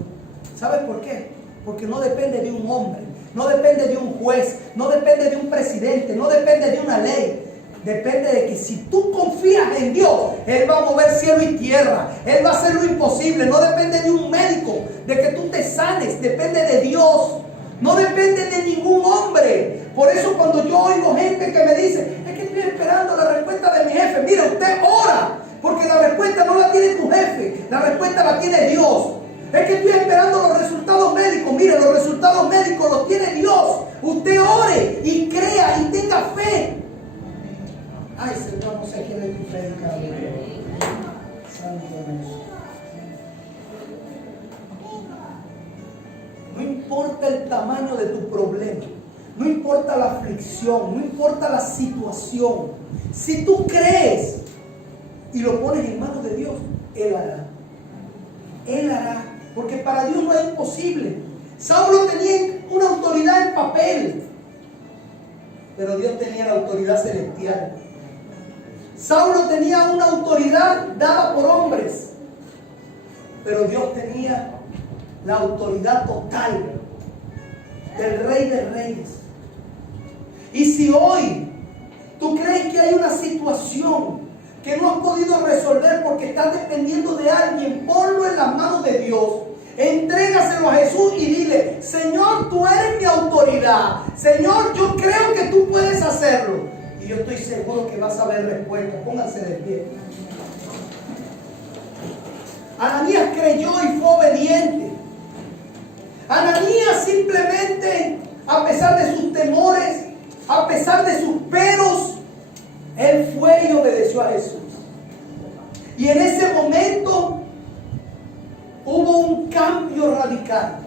¿Saben por qué? Porque no depende de un hombre, no depende de un juez, no depende de un presidente, no depende de una ley. Depende de que si tú confías en Dios, Él va a mover cielo y tierra. Él va a hacer lo imposible. No depende de un médico, de que tú te sanes. Depende de Dios. No depende de ningún hombre. Por eso cuando yo oigo gente que me dice, es que estoy esperando la respuesta de mi jefe. Mire, usted ora, porque la respuesta no la tiene tu jefe. La respuesta la tiene Dios. Es que estoy esperando los resultados médicos. Mire, los resultados médicos los tiene Dios. Usted ore y crea y tenga fe. Ay, Señor, no sé a quién le estoy predicando. Santo Dios. No importa el tamaño de tu problema, no importa la aflicción, no importa la situación. Si tú crees y lo pones en manos de Dios, Él hará. Él hará, porque para Dios no es imposible. Saulo tenía una autoridad en papel, pero Dios tenía la autoridad celestial. Saulo tenía una autoridad dada por hombres, pero Dios tenía la autoridad total del Rey de Reyes. Y si hoy tú crees que hay una situación que no has podido resolver porque estás dependiendo de alguien, ponlo en las manos de Dios. Entrégaselo a Jesús y dile, Señor, tú eres mi autoridad. Señor, yo creo que tú puedes hacerlo. Y yo estoy seguro que vas a ver respuesta. Pónganse de pie. Ananías creyó y fue obediente. Ananías simplemente, a pesar de sus temores, a pesar de sus peros, él fue y obedeció a Jesús. Y en ese momento hubo un cambio radical.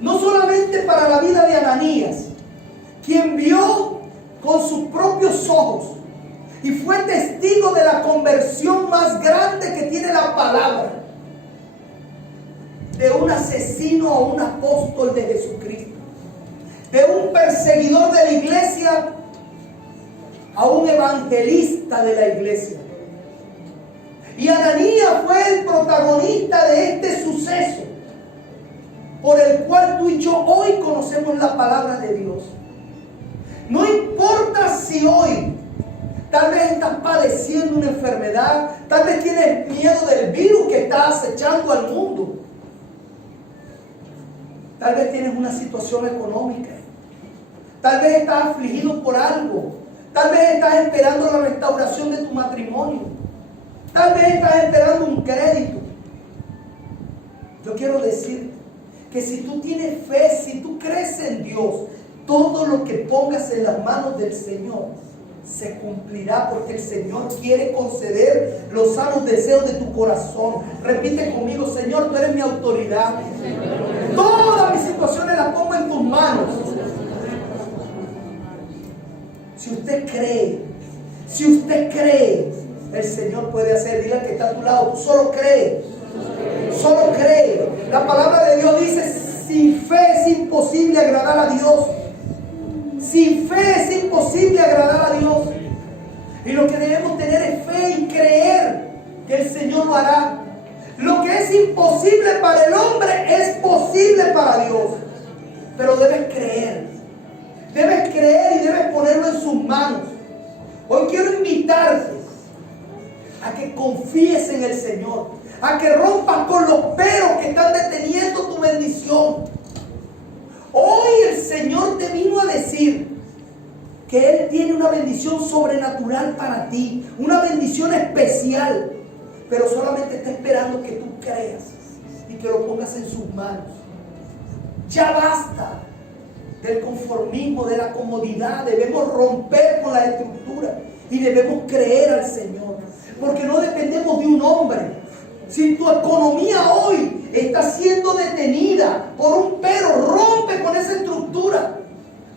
No solamente para la vida de Ananías, quien vio con sus propios ojos y fue testigo de la conversión más grande que tiene la palabra, de un asesino a un apóstol de Jesucristo, de un perseguidor de la iglesia a un evangelista de la iglesia. Y Ananías fue el protagonista de este suceso por el cual tú y yo hoy conocemos la palabra de Dios. No importa si hoy tal vez estás padeciendo una enfermedad, tal vez tienes miedo del virus que está acechando al mundo, tal vez tienes una situación económica, Tal vez estás afligido por algo. Tal vez estás esperando la restauración de tu matrimonio. Tal vez estás esperando un crédito. Yo quiero decirte que si tú tienes fe, si tú crees en Dios, todo lo que pongas en las manos del Señor se cumplirá, porque el Señor quiere conceder los sanos deseos de tu corazón. Repite conmigo: Señor, tú eres mi autoridad. Todas mis situaciones las pongo en tus manos. Si usted cree, el Señor puede hacer. Dile al que está a tu lado: tú solo cree. Solo cree. La palabra de Dios dice: sin fe es imposible agradar a Dios. Sin fe es imposible agradar a Dios. Y lo que debemos tener es fe y creer que el Señor lo hará. Lo que es imposible para el hombre es posible para Dios. Pero debes creer. Debes creer y debes ponerlo en sus manos. Hoy quiero invitarte a que confíes en el Señor, a que rompas con los peros que están deteniendo tu bendición. Hoy el Señor te vino a decir que Él tiene una bendición sobrenatural para ti, una bendición especial, pero solamente está esperando que tú creas y que lo pongas en sus manos. Ya basta del conformismo, de la comodidad. Debemos romper con la estructura y debemos creer al Señor, porque no dependemos de un hombre. Si tu economía hoy está siendo detenida por un pero, rompe con esa estructura.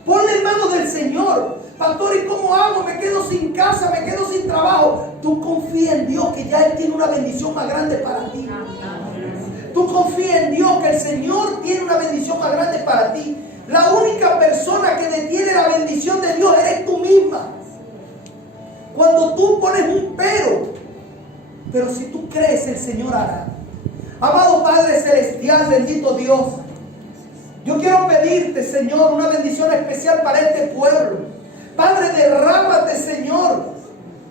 Ponle en manos del Señor. Pastor, ¿y cómo hago? Me quedo sin casa, me quedo sin trabajo. Tú confía en Dios, que ya Él tiene una bendición más grande para ti. Tú confía en Dios, que el Señor tiene una bendición más grande para ti. La única persona que detiene la bendición de Dios eres tú misma. Cuando tú pones un pero si tú crees, el Señor hará. Amado Padre Celestial, bendito Dios, yo quiero pedirte, Señor, una bendición especial para este pueblo. Padre, derrámate, Señor.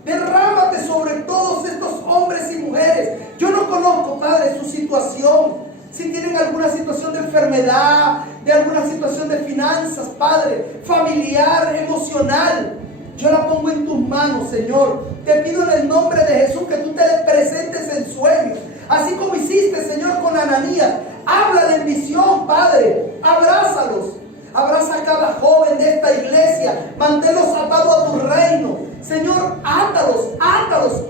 Derrámate sobre todos estos hombres y mujeres. Yo no conozco, Padre, su situación. Si tienen alguna situación de enfermedad, de alguna situación de finanzas, Padre, familiar, emocional, yo la pongo en tus manos, Señor. Te pido en el nombre de Jesús que tú te les presentes en sueños, así como hiciste, Señor, con Ananías. Háblale en visión, Padre. Abrázalos. Abraza a cada joven de esta iglesia. Manténlos atados a tu reino. Señor, átalos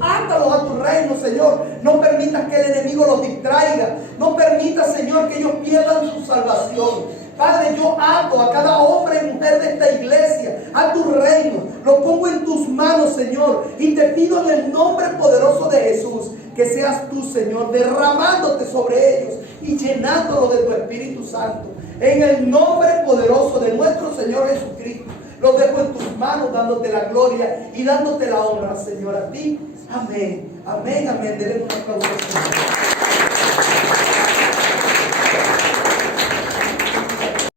a tu reino, Señor. No permitas que el enemigo los distraiga. No permitas, Señor, que ellos pierdan su salvación. Padre, yo ato a cada hombre y mujer de esta iglesia a tu reino. Lo pongo en tus manos, Señor. Y te pido en el nombre poderoso de Jesús que seas tú, Señor, derramándote sobre ellos y llenándolos de tu Espíritu Santo. En el nombre poderoso de nuestro Señor Jesucristo, los dejo en tus manos, dándote la gloria y dándote la honra, Señor, a ti. Amén, amén, amén. Denle un aplauso.